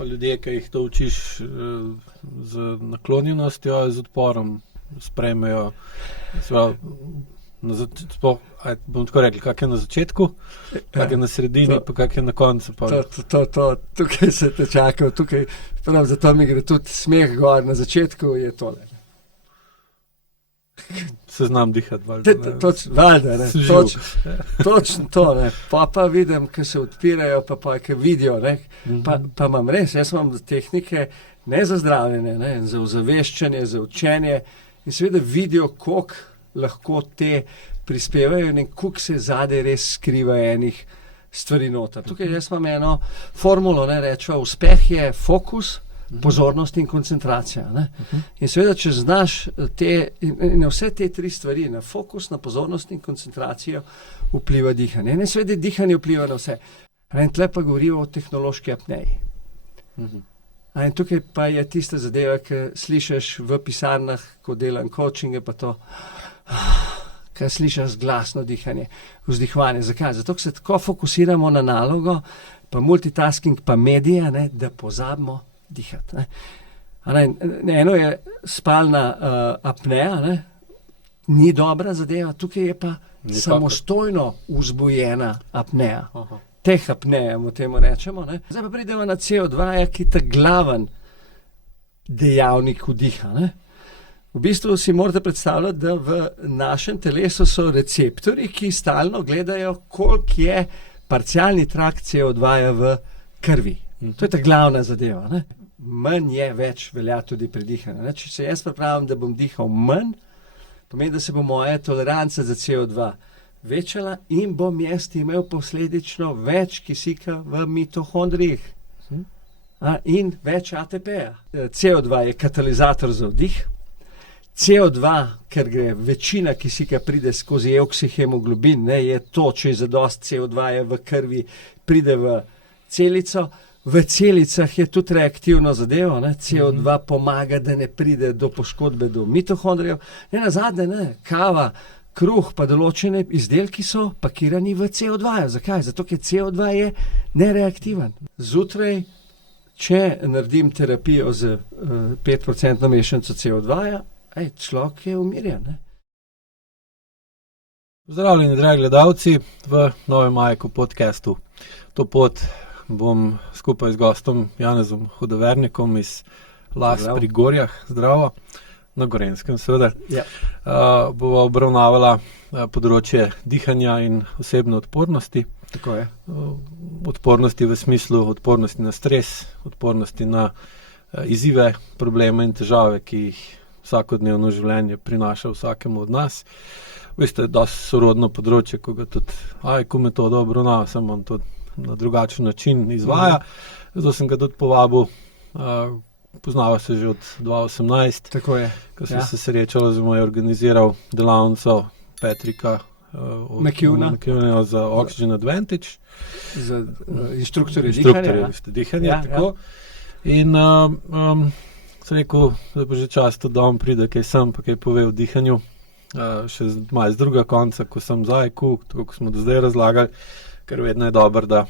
Pa ljudje, ki jih to učiš z naklonjenostjo, z odporom, sprejmejo. Bom tako rekel, kak je na začetku, kak je na sredini, pa kak je na koncu. Tukaj se te čakal, zato mi gre tudi smeh gor na začetku, je tole. Se znam dihati, valjda. Točno to, ne. Pa vidim, ko se odpirajo, pa ko vidijo, ne. Pa imam res, jaz imam tehnike ne za zdravljenje, ne, za ozaveščanje, za učenje in seveda vidijo, koliko lahko te prispevajo in koliko se zadaj res skriva enih stvari noter. Tukaj jaz imam eno formulo, ne, rečeva, uspeh je fokus, pozornost in koncentracija. Ne? In seveda, če znaš na vse te tri stvari, na fokus, na pozornost in koncentracijo, vpliva dihanje. In seveda dihanje vpliva na vse. In tle pa govorimo o tehnološki apneji. In tukaj pa je tista zadeva, ki slišiš v pisarnah, ko delam coachinge, pa to, ki slišiš glasno dihanje, vzdihovanje. Zakaj? Zato, ker se tako fokusiramo na nalogo, pa multitasking, pa medije, ne, da pozabimo dihati. Eno je spalna apneja, ne? Ni dobra zadeva, tukaj je pa samostojno vzbujena apneja. Teh apneja, temu rečemo. Ne? Zdaj pa pridemo na CO2, ki je ta glaven dejavnik vdiha. Ne? V bistvu si morate predstavljati, da v našem telesu so receptorji, ki stalno gledajo, koliko je parcialni trakt CO2 v krvi. To je ta glavna zadeva. Ne? Manj je, več velja tudi pri dihanju. Če se jaz pripravim, da bom dihal manj, pomeni, da se bo moja toleranca za CO2 večala in bom jaz imel posledično več kisika v mitohondrijih in več ATP-ja. CO2 je katalizator za vdih. CO2, ker gre večina kisika pride skozi oksihemoglobin, ne, je to, če je zadost CO2 je v krvi, pride v celico. V celicah je tudi reaktivno zadevo, ne? CO2 pomaga, da ne pride do poškodbe do mitohondrijev. Ne nazadnje, ne, kava, kruh pa določene izdelki so pakirani v CO2. Zakaj? Zato, ker CO2 je nereaktiven. Zjutraj, če naredim terapijo z 5% mešanico CO2, človek je umirjen. Ne? Pozdravljeni, dragi gledalci, v novem Majko podcastu. To pot bom skupaj z gostom Janezom Hudovernikom iz Las pri Gorjah, zdravo, na Gorenjskem seveda, bova obravnavala področje dihanja in osebne odpornosti. Tako je. Odpornosti v smislu odpornosti na stres, odpornosti na izzive, probleme in težave, ki jih vsakodnevno življenje prinaša vsakemu od nas. Veste, dosti sorodno področje, ko ga tudi ko metodo obravnava, samo on to na drugačen način izvaja. Zato sem ga tudi povabil, poznava se že od 2018. Tako je. Ko sem se srečal, oziroma je organiziral delavnico Patricka McEwana za Oxygen Advantage. Za inštruktorje dihanja. Tako. In sem rekel, da bo že čas tudi, da on pride, kaj sem, pa kaj pove o dihanju. Še malo z druga konca, ko sem za IQ, tako ko smo do zdaj razlagali, ker vedno je dobro, da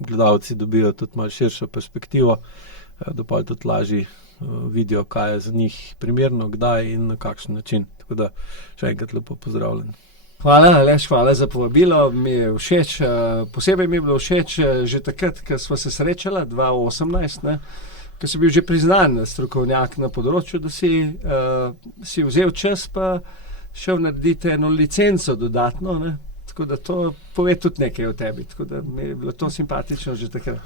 gledalci dobijo tudi malo širšo perspektivo, da pa tudi lažje vidijo, kaj je za njih primerno, kdaj in na kakšen način. Tako da še enkrat lepo pozdravljen. Hvala, Aleš, hvala za povabilo. Mi je všeč, posebej mi je bilo všeč že takrat, ko smo se srečala, 2018, ne, ko si bil že priznan strokovnjak na področju, da si vzel čas pa šel narediti eno licenco dodatno, ne. Tako da to pove tudi nekaj o tebi, tako da mi je bilo to simpatično že takrat.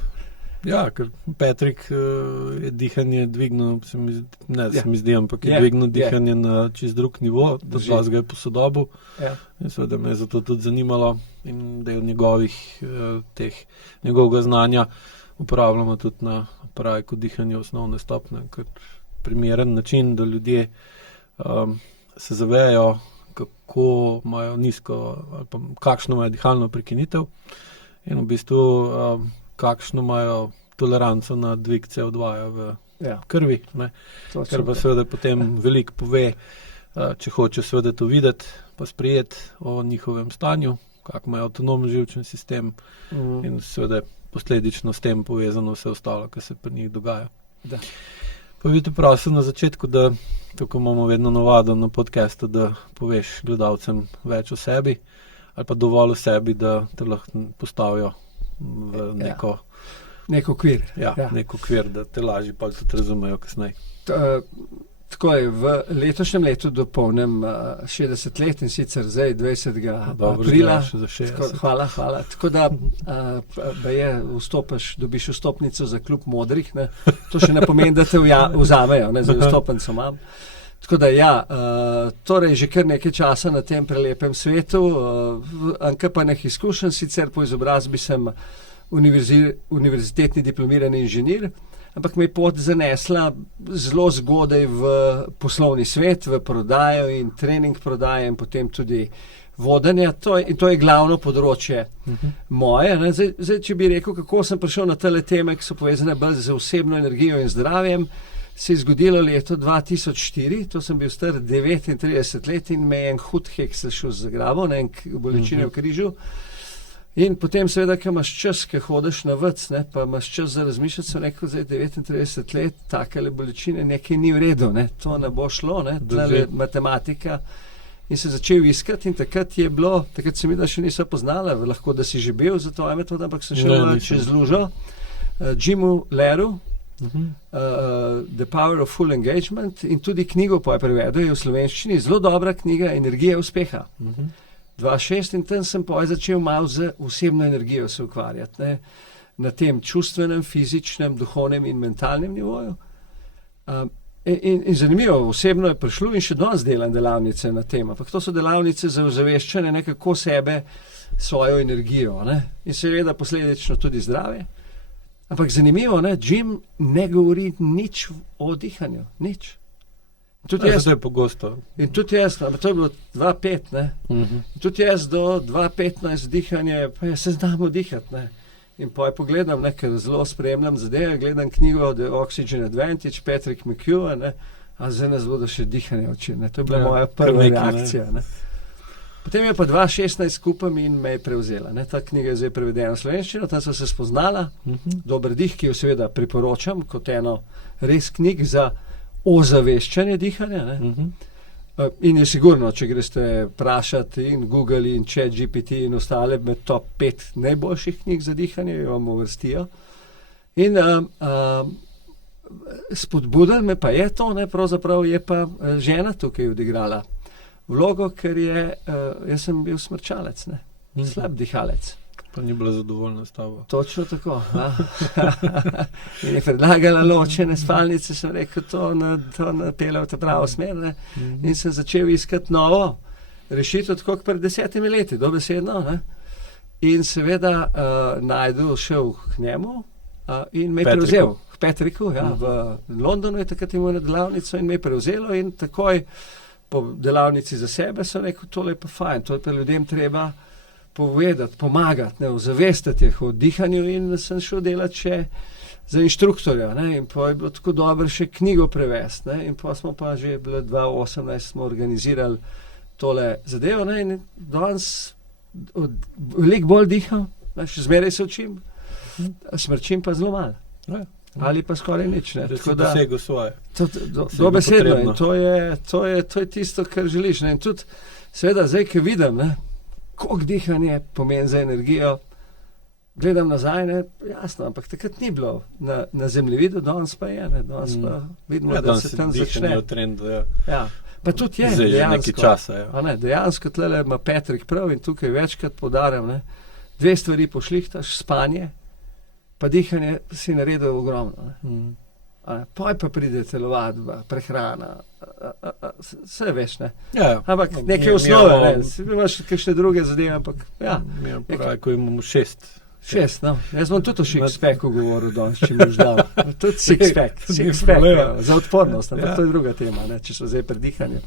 Ja, ker Patrick je dihanje dvignil, se mi zdi, ampak je dvignil dihanje na čist drug nivo, da ga je posodobil. In seveda me je zato tudi zanimalo in del njegovega znanja uporabljamo tudi na Parajku dihanje osnovne stopnje, kot primeren način, da ljudje se zavejo, kako imajo nizko, ali pa kakšno imajo dihalno prekinitev in v bistvu kakšno imajo toleranco na dvig CO2 v krvi. Ne? Ker pa seveda potem veliko pove, če hoče seveda to videti, pa sprejeti o njihovem stanju, kak imajo avtonomen živčen sistem in seveda posledično s tem povezano vse ostalo, kar se pri njih dogaja. Da. Pa bi te prosil na začetku, da tako imamo vedno navado na podcastu, da poveš gledalcem več o sebi ali pa dovolj o sebi, da te lahko postavijo v nek okvir. Nek okvir, da te lažje pa tudi razumejo kasneje. Tako je, v letošnjem letu dopolnim 60 let in sicer zdaj 20. aprila. Hvala. Tako da dobiš vstopnico za klub modrih. Ne? To še ne pomeni, da te vzamejo, ne? Za vstopnico imam. Tako da torej že kar nekaj časa na tem prelepem svetu, ankapanih izkušenj, sicer po izobrazbi sem univerzitetni diplomirani inženir, ampak me je pot zanesla zelo zgodaj v poslovni svet, v prodajo in trening prodaje in potem tudi vodenja. In to je glavno področje moje. Ne? Zdaj, če bi rekel, kako sem prišel na tele teme, ki so povezane bolj z osebno energijo in zdravjem, se je zgodilo leto 2004, to sem bil star 39 let in me je en hud heksel šel zagrabil, en bolečine v križu. In potem seveda, ko imaš čas, ko hodiš na vrc, pa imaš čas za razmišljati, sem rekel, zdaj 39 let, takele bolečine, nekaj ni v redu, ne? To ne bo šlo, tle matematika. In se začel iskati in takrat se mi da še niso poznala, lahko da si že bil za to metodo, ampak sem šel čez lužo, Jimu Leru, The Power of Full Engagement in tudi knjigo pa je prevedel, je v slovenščini, zelo dobra knjiga, Energija uspeha. 2006 in tam sem pa začel malo z osebno energijo se ukvarjati, ne? Na tem čustvenem, fizičnem, duhovnem in mentalnem nivoju. In zanimivo, osebno je prišlo in še danes delam delavnice na tem, ampak to so delavnice za ozaveščanje nekako sebe, svojo energijo, ne? In seveda posledično tudi zdravje. Ampak zanimivo, Jim ne govori nič o dihanju, nič. Tudi jaz, to je pogosto. In tudi jaz, ampak to je bilo 2.5, ne. Tudi jaz do 2.15 dihanje, pa jaz se znam dihati, ne. In pa pogledam, ker zelo spremljam zadeve, gledam knjigo The Oxygen Advantage, Patrick McHugh, ne. A zdaj nas bodo še dihanje učili, ne. To je bila moja prva reakcija, ne. Potem je pa 2016 skupaj in me je prevzela, ne. Ta knjiga je zdaj prevedena v slovenščino, tam sem se spoznala, Dober dih, ki jo seveda priporočam kot eno res knjig za ozaveščanje dihanja, ne? In je sigurno, če greste vprašati in Google in ChatGPT in ostale med top 5 najboljših knjig za dihanje, jo vam uvrstijo. In spodbudilo me pa je to, ne, pravzaprav je pa žena tukaj odigrala vlogo, ker jaz sem bil smrčalec, ne, slab dihalec. Pa ni bila zadovoljna s tabo. Točno tako. In je predlagala ločene spalnice, sem rekel, to napela v ta pravo smer, ne. In sem začel iskati novo rešitev, tako pred 10 leti, dobesedno, ne. In seveda najdu šel k njemu in me je prevzel. K Patricku, v Londonu je takrat imel delavnico in me je prevzelo in takoj po delavnici za sebe sem rekel, tole je pa fajn, to je pa ljudem treba povedati, pomagati, ozavestiti jih o dihanju in sem šel delati še za inštruktorja, ne, in pa je bilo tako dobro še knjigo prevesti, ne, in pa smo pa že bili 2018 smo organizirali tole zadevo, ne, in danes veliko bolj diham, še zmeraj se učim, smrčim pa zelo malo. Ali pa skoraj nič, ne. Da si dosegel svoje. Dobesedno in to je tisto, kar želiš, ne, in tudi seveda zdaj, ko vidim, ne, koliko dihanje pomeni za energijo, gledam nazaj, ne, jasno, ampak takrat ni bilo na zemljevidu, danes pa je, ne, danes pa vidimo, da se tam začne. Trendu, Pa tudi je, zdaj dejansko. nekaj časa, Ne, dejansko tlele ima Patrick prav in tukaj večkrat poudarjam, ne, 2 stvari pošlihtaš, spanje, pa dihanje si naredil ogromno, ne. Pa pride telovadba, prehrana, vse veš, ne. Ampak neke osnove, ne, imaš kakšne druge zadeve, ampak ko imamo 6. 6, no. Jaz bom tudi o six-packu govoril danes, če mi boš dal. Tudi six-pack, za odpornost, ampak to je druga tema, ne, če so zdaj pri dihanju.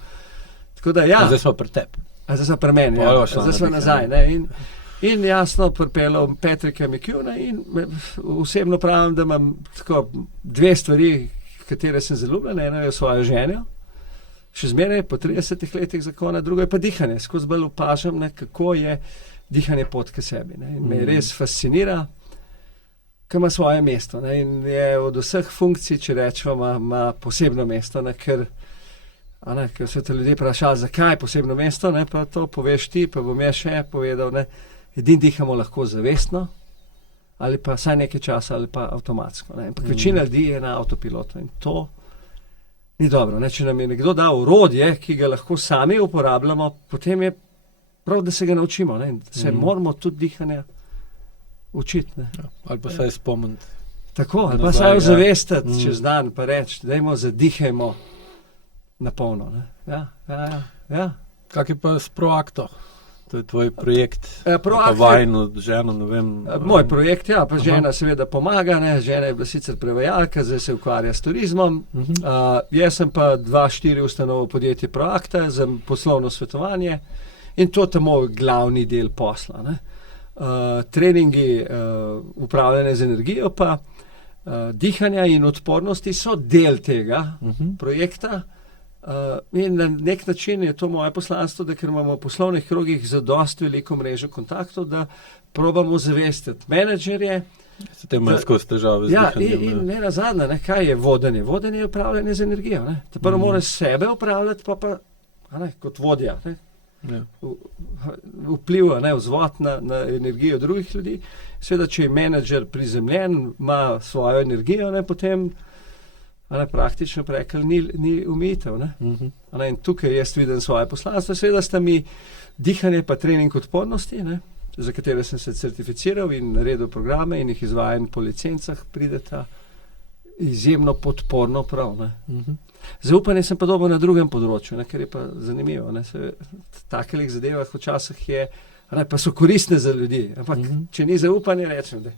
Tako da, Zdaj smo pri tebi. Zdaj smo pri meni, zdaj smo nazaj, ne, in jasno pripeljal Patricka McHugha in osebno pravim, da imam tako 2 stvari, katere sem zelo ljubljen, ena je svojo ženo, še zmeraj po 30 letih zakona, druga je pa dihanje. Skozi bolj opažam, ne, kako je dihanje pot k sebi, ne. In me res fascinira. ki ima svoje mesto, ne, in je od vseh funkcij, če rečemo, ima posebno mesto, ne, ker so te ljudje vprašali, zakaj posebno mesto, ne, pa to poveš ti, pa bom jaz še povedal, ne, edini dihamo lahko zavestno, ali pa vsaj nekaj časa, ali pa avtomatsko. Ne. Ampak večina ljudi je na avtopilotu in to ni dobro. Ne. Če nam je nekdo dal orodje, ki ga lahko sami uporabljamo, potem je prav, da se ga naučimo. Ne. Se moramo tudi dihanja učiti. Ne. Ja, ali pa saj spomniti. Tako, ali pa saj ozavestiti čez dan, pa reči, dajmo zadihajmo na polno. Ne. Ja. Kak je pa s Proakto? To je tvoj projekt, Proakt pa vajno ženo, ne vem. Moj projekt, ja, pa žena seveda pomaga, ne, žena je bila sicer prevajalka, zdaj se ukvarja s turizmom. Jaz sem pa 2004 ustanovil podjetje Proakta za poslovno svetovanje in to je moj glavni del posla. Ne. Treningi upravljanja z energijo pa dihanja in odpornosti so del tega projekta. In na nek način je to moje poslanstvo, da ker imamo v poslovnih krogih zadosti veliko mrežo kontaktov, da probamo zavestiti menedžerje. Se te imajo skozi težave z dihanjem. In ne nazadnje, kaj je vodenje? Vodenje je upravljanje z energijo. Prvo moraš sebe upravljati, pa kot vodja. Ja. Vpliva, vzvod na energijo drugih ljudi. Seveda, če je menedžer prizemljen, ima svojo energijo, potem praktično prekel ni umitev. In tukaj jaz vidim svoje poslanstvo. Seveda sta mi dihanje pa trening odpornosti, za katere sem se certificiral in naredil programe in jih izvajam po licencah, prideta izjemno podporno prav. Zaupanje sem pa dobil na drugem področju, ker je pa zanimivo. V takelih zadevah včasih je, pa so koristne za ljudi, ampak če ni zaupanje, rečem, da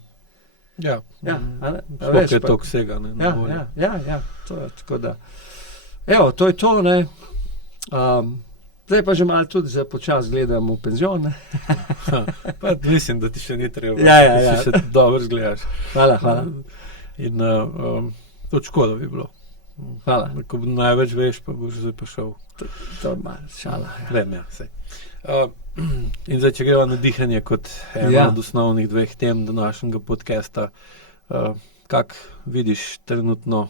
sploh je to vsega. To je tako da. Evo, to je to. Zdaj pa že malo tudi za počas gledam v penzion. Pa mislim, da ti še ni treba. Ja. Ti še dobro zgledaš. Hvala. In to škoda bi bilo. Hvala. Ko največ veš, pa boš zdaj pa šel. To je malo šala. Vem, sej. In zdaj, če greva na dihanje kot eno od osnovnih dveh tem današnjega podcasta, kak vidiš trenutno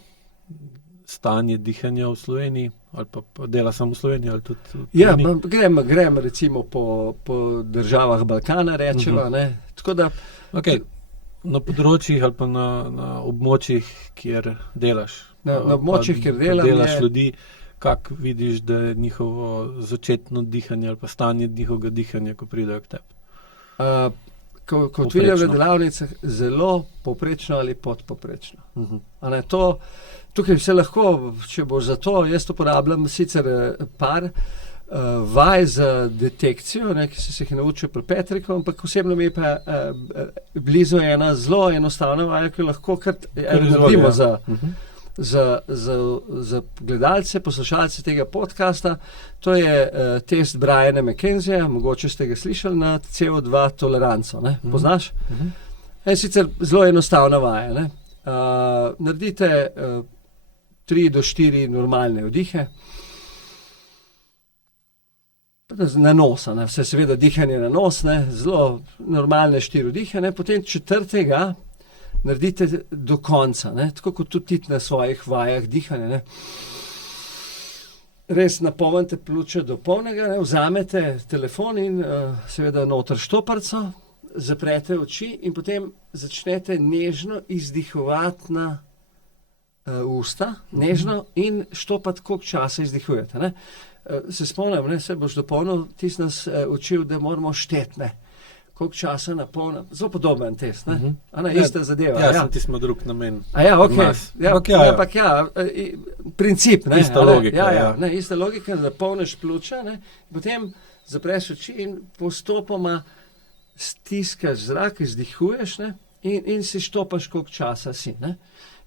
stanje dihanja v Sloveniji, ali pa dela samo v Sloveniji, ali tudi grem recimo po državah Balkana, rečeva, tako da... Na področjih ali pa na območjih, kjer delaš. Na območjih, kjer delaš ljudi, kak vidiš, da je njihovo začetno dihanje ali pa stanje njihovega dihanja, ko pridejo k tebi? Kot vidim v delavnicah, zelo povprečno ali podpovprečno. Tukaj se lahko, če boš za to, jaz uporabljam sicer par vaj za detekcijo, ki sem se jih naučil pri Petriku, ampak osebno mi je pa blizu ena zelo enostavna vaja, ki lahko kar naredimo za gledalce, poslušalce tega podcasta. To je test Briana McKenzieja, mogoče ste ga slišali, na CO2 toleranco. Poznaš? Sicer zelo enostavna vaja. Naredite 3 do 4 normalne vdihe. Na nos, vse seveda dihanje na nos, zelo normalne 4 vdihe, potem 4. naredite do konca, tako kot tudi na svojih vajah dihanja. Res napolnite pljuča do polnega, vzamete telefon in seveda noter štoparco, zaprete oči in potem začnete nežno izdihovati na usta, nežno in štopati, koliko časa izdihujete. Se spomnim, se boš dopolnil, ti si nas učil, da moramo šteti, koliko časa napolnim. Zelo podoben test, ista zadeva. Ja, sem ti smo drug namen. Ampak princip, ista logika. Ista logika, da napolniš pljuča, potem zapreš oči in postopoma stiskaš zrak, izdihuješ in si štopaš, koliko časa si. In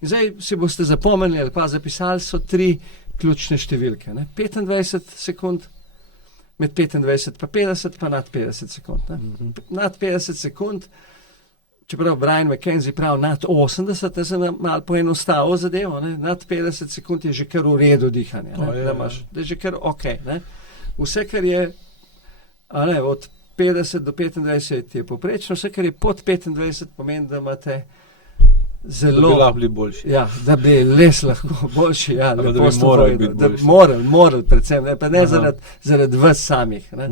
zdaj si boste zapomnili ali pa zapisali, so 3 ključne številke. 25 sekund, med 25 pa 50, pa nad 50 sekund. Nad 50 sekund, čeprav Brian McKenzie pravi nad 80, sem malo poenostavil zadevo, nad 50 sekund je že kar v redu dihanje. Da je že kar ok. Vse, kar je od 50 do 25 je poprečno, vse, kar je pod 25, pomeni, da imate zelo. Da bi lahko bili boljši. Ja, da bi res lahko boljši. Ja, da bi morali biti boljši. Morali predvsem, ne, pa ne zaradi vas samih. Ne.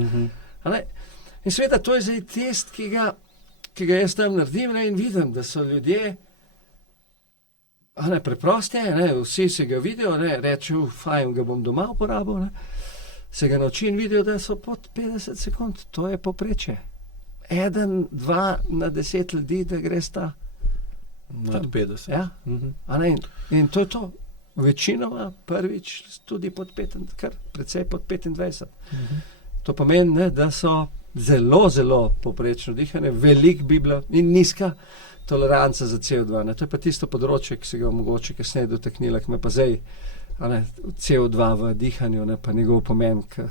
In seveda to je zdaj test, ki ga jaz tam naredim, ne, in vidim, da so ljudje preproste, ne, vsi se ga vidijo, ne, rečejo, fajn, ga bom doma uporabil, ne, se ga nauči in vidijo, da so pod 50 sekund, to je povprečje. 1, 2 na 10 ljudi, da gre sta nad 50. Ja. In to je to. Večinoma prvič tudi pod 25, kar precej pod 25. To pomeni, ne, da so zelo, zelo povprečno dihanje, velik bi bilo in nizka toleranca za CO2. Ne. To je pa tisto področje, ki se ga mogoče kasneje dotaknila, ki me pa zdaj CO2 v dihanju, ne, pa njegov pomen, ki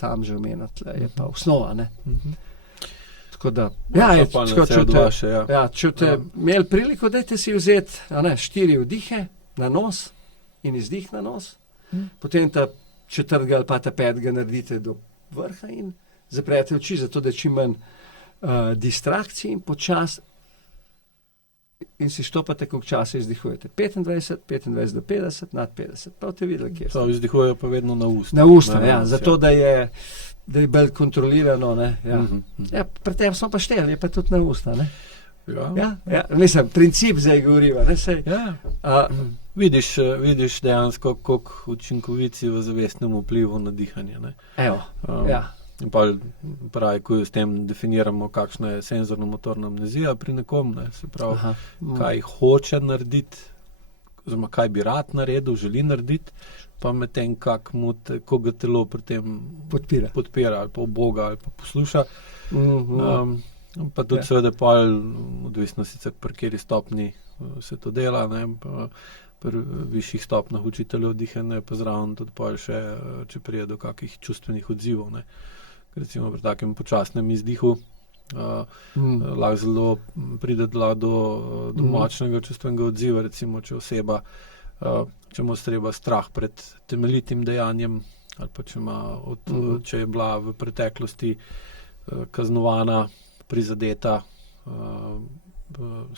tam že omenjate, je pa osnova. Ne. Tako da, če te imeli priliko, dajte si vzeti 4 vdihe na nos in izdih na nos, potem ta 4. ali pa ta 5. naredite do vrha in zaprete oči, zato da čim manj distrakcij in počas in si štopate, koliko časa izdihujete. 25 do 50, nad 50. Pa boste videli, kje so. Izdihujejo pa vedno na usta. Na usta, ja, zato da je bolj kontrolirano. Ne, ja. Ja, pri tem smo pa šteli, je pa tudi na usta. Ne. Ja, mislim, princip zdaj govoriva. Vidiš dejansko, koliko učinkovici v zavestnem vplivu na dihanje. Ne. In pa pravi, ko s tem definiramo, kakšna je senzorno-motorna amnezija pri nekom, ne, se pravi, kaj hoče narediti, oziroma kaj bi rad naredil, želi narediti, pa med tem, kako ga telo pri tem podpira ali pa uboga ali pa posluša. Pa tudi seveda odvisno sicer pri kateri stopni se to dela, ne, pri višjih stopnjah učiteljev dihanja pa zraven tudi še, če prije do kakih čustvenih odzivov, ne. Recimo pri takem počasnem izdihu lahko zelo pride do močnega čustvenega odziva, recimo če oseba, če mu ustreba strah pred temeljitim dejanjem ali pa če je bila v preteklosti kaznovana, prizadeta,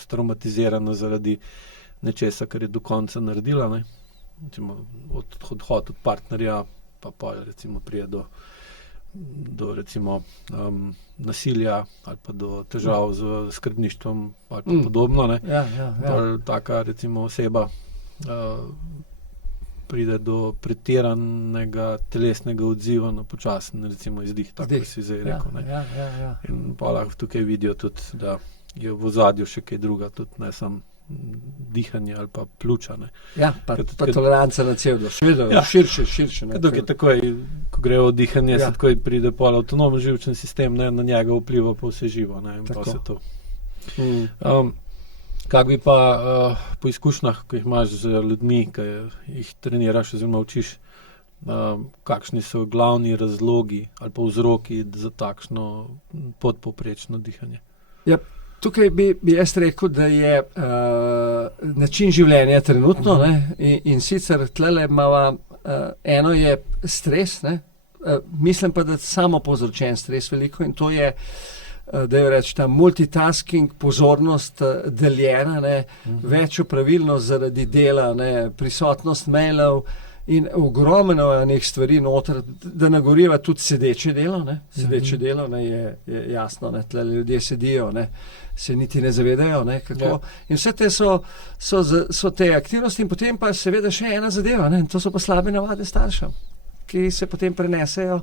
traumatizirana zaradi nečesa, kar je do konca naredila, ne. Recimo odhod od partnerja, pa recimo prije do recimo nasilja ali pa do težav z skrbništvom ali pa podobno, ne. Taka recimo oseba pride do pretiranega telesnega odziva na počasen recimo izdih, tako si zdaj rekel. In pa lahko tukaj vidijo tudi, da je v ozadju še kaj druga, tudi ne samo dihanje ali pa pljuča. Ja, pa toleranca na CO2. Širše. Takoj, ko grejo v dihanje, se takoj pride pol avtonomen živčen sistem, ne, na njega vpliva pa vse živo. Ne, in pa se to. Kak bi pa po izkušnjah, ko jih imaš z ljudmi, ki jih treniraš oziroma učiš, kakšni so glavni razlogi ali pa vzroki za takšno podpovprečno dihanje? Ja, tukaj bi jaz rekel, da je način življenja trenutno, ne, in sicer tlele imava, eno je stres, ne, mislim pa, da samo povzročen stres veliko in to je, da je reči ta multitasking, pozornost deljena, ne, več opravilnost zaradi dela, ne, prisotnost mailov in ogromno enih stvari noter, da nagoriva tudi sedeče delo, ne, delo, ne, je jasno, ne, tle ljudje sedijo, ne, se niti ne zavedajo, ne, kako. In vse te so te aktivnosti in potem pa seveda še ena zadeva, ne, to so pa slabe navade staršev, ki se potem prenesejo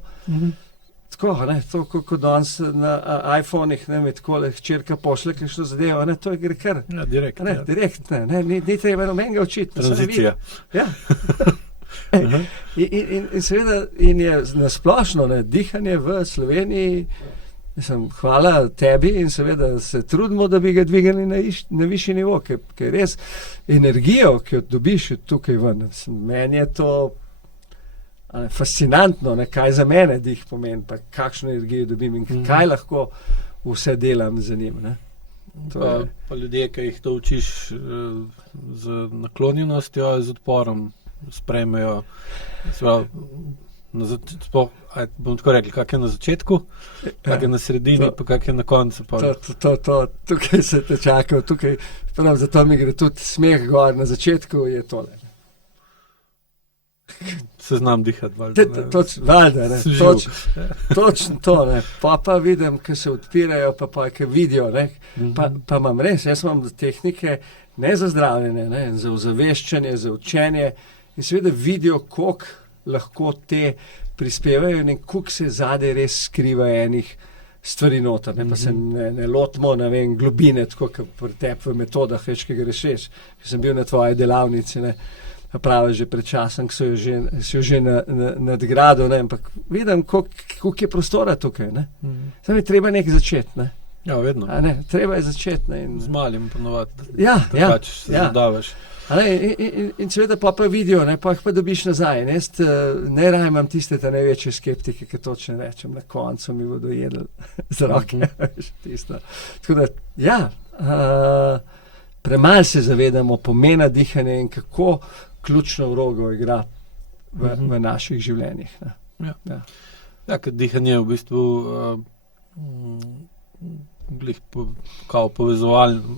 tako, ne, to kot danes na iPhonih, ne, mi takole hčerka pošle kakšno zadevo, ne, to gre kar. Ja, direkt. Ne, ni treba nobenega učiti. Tranzicija. Ja. In seveda, in je nasplošno, ne, dihanje v Sloveniji, hvala tebi in seveda se trudimo, da bi ga dvigali na višji nivo, ker res energijo, ki jo dobiš tukaj ven, meni je to fascinantno, ne, kaj za mene dih pomeni, pa kakšno energijo dobim in kaj lahko vse delam z njim. Ne. Pa ljudje, ki jih to učiš z naklonjenostjo, z odporom sprejmejo. bom tako rekel, kak je na začetku, kak je na sredini, pa kak je na koncu. Tukaj se te čakal, prav zato mi gre tudi smeh gor na začetku, je tole. Se znam dihati. Točno to. Ne. Pa vidim, ko se odpirajo, pa ko vidijo. Pa imam res, jaz imam tehnike ne za zdravljenje, ne, za ozaveščanje, za učenje in seveda vidijo, koliko lahko te prispevajo in koliko se zadaj res skriva enih stvari noter. Pa se ne lotimo, ne vem, globine, tako kot pri tebi v metodah, več, ki greš veš. Sem bil na tvoji delavnici, ne. Pravi že pred časom, ki so jo že nadgradil, ampak vidim, koliko je prostora tukaj. Zdaj je treba nekaj začeti. Ne? Ja, vedno. Treba je začeti. Z malim ponovati. Se zadavaš. In seveda pa vidijo, pa jih pa dobiš nazaj. Ne raje imam tiste največje skeptike, ki točno rečem, na koncu mi bodo jedli z roke. Tako da, premalo se zavedamo pomena dihanja in kako ključno vlogo igra v naših življenjih. Ker dihanje je v bistvu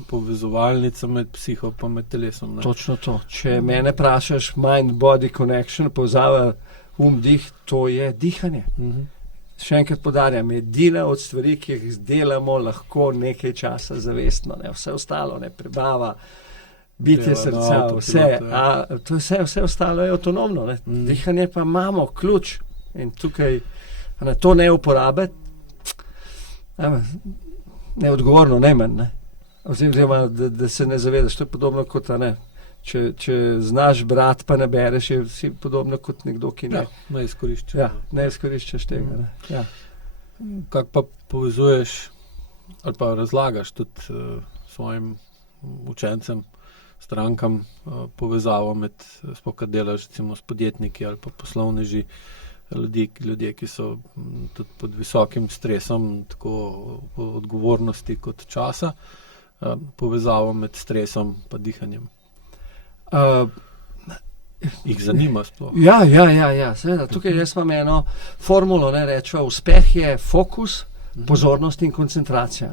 povezovalnica med psiho pa med telesom. Ne? Točno to. Če mene vprašaš mind-body connection, povezava dih, to je dihanje. Še enkrat poudarjam, edina od stvari, ki jih delamo, lahko nekaj časa zavestno. Ne? Vse ostalo, prebava, bitje srca, vse ostalo je avtonomno. Dihanje pa imamo ključ in tukaj to ne uporabiti, neodgovorno najmanj. Oziroma, da se ne zavedaš, to je podobno kot če znaš brati, pa ne bereš, je si podobno kot nekdo, ki ne. Ne izkoriščaš. Ne izkoriščaš tega. Kako pa povezuješ ali pa razlagaš tudi svojim učencem, strankam povezavo med, spokaj delaš recimo s podjetniki ali pa poslovneži, ljudje, ki so tudi pod visokim stresom, tako odgovornosti kot časa, povezavo med stresom pa dihanjem. Jih zanima sploh? Ja, seveda. Tukaj jaz imam eno formulo, rečeva, uspeh je fokus, pozornost in koncentracija.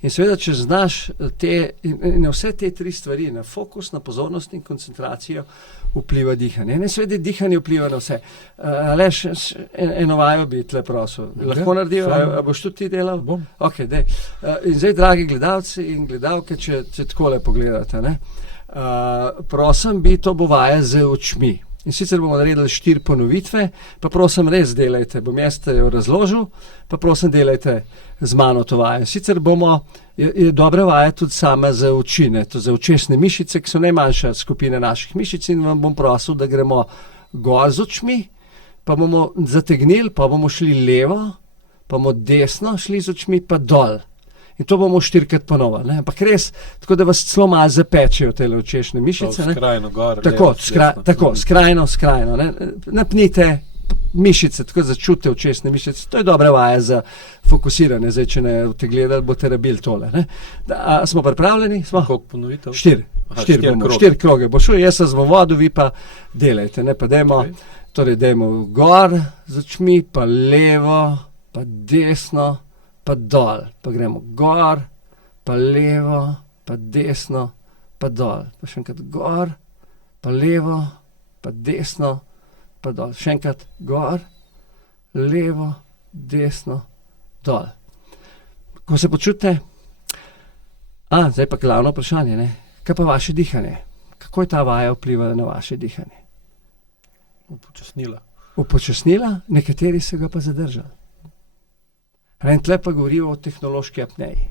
In seveda, če znaš na vse te tri stvari, na fokus, na pozornost in koncentracijo, vpliva dihanje. In seveda dihanje vpliva na vse. Aleš, eno vajo bi tle prosil. Lahko naredil? A boš tudi ti delal? Bom. Ok, dej. In zdaj, dragi gledalci in gledalke, če takole pogledate, prosim, bi to bo vaja z očmi. In sicer bomo naredili 4 ponovitve, pa prosim, res delajte. Bom jaz jo razložil, pa prosim, delajte z mano to vajo. Sicer je dobra vaja tudi sama za oči, to za očesne mišice, ki so najmanjša skupina naših mišic in vam bom prosil, da gremo gor z očmi, pa bomo zategnili, pa bomo šli levo, pa bomo desno šli z očmi, pa dol. In to bomo 4-krat ponovili. Ampak res, tako da vas celo malo zapečejo te očesne mišice. Skrajno gor. Tako, skrajno. Napnite mišice, tako začutite očesne mišice. To je dobra vaja za fokusiranje. Zdaj, če ne boste gledali, boste rabili tole. Smo pripravljeni? Koliko ponovitev? 4 kroge. Bo šel, jaz se bom vodil, vi pa delajte. Pa dajmo gor z očmi, pa levo, pa desno, pa dol, pa gremo gor, pa levo, pa desno, pa dol. Pa še enkrat gor, pa levo, pa desno, pa dol. Še enkrat gor, levo, desno, dol. Ko se počutite? Zdaj pa glavno vprašanje, kaj pa vaše dihanje? Kako je ta vaja vplivala na vaše dihanje? Upočasnila, nekateri se ga pa zadržali. In tle pa govorijo o tehnološki apneji.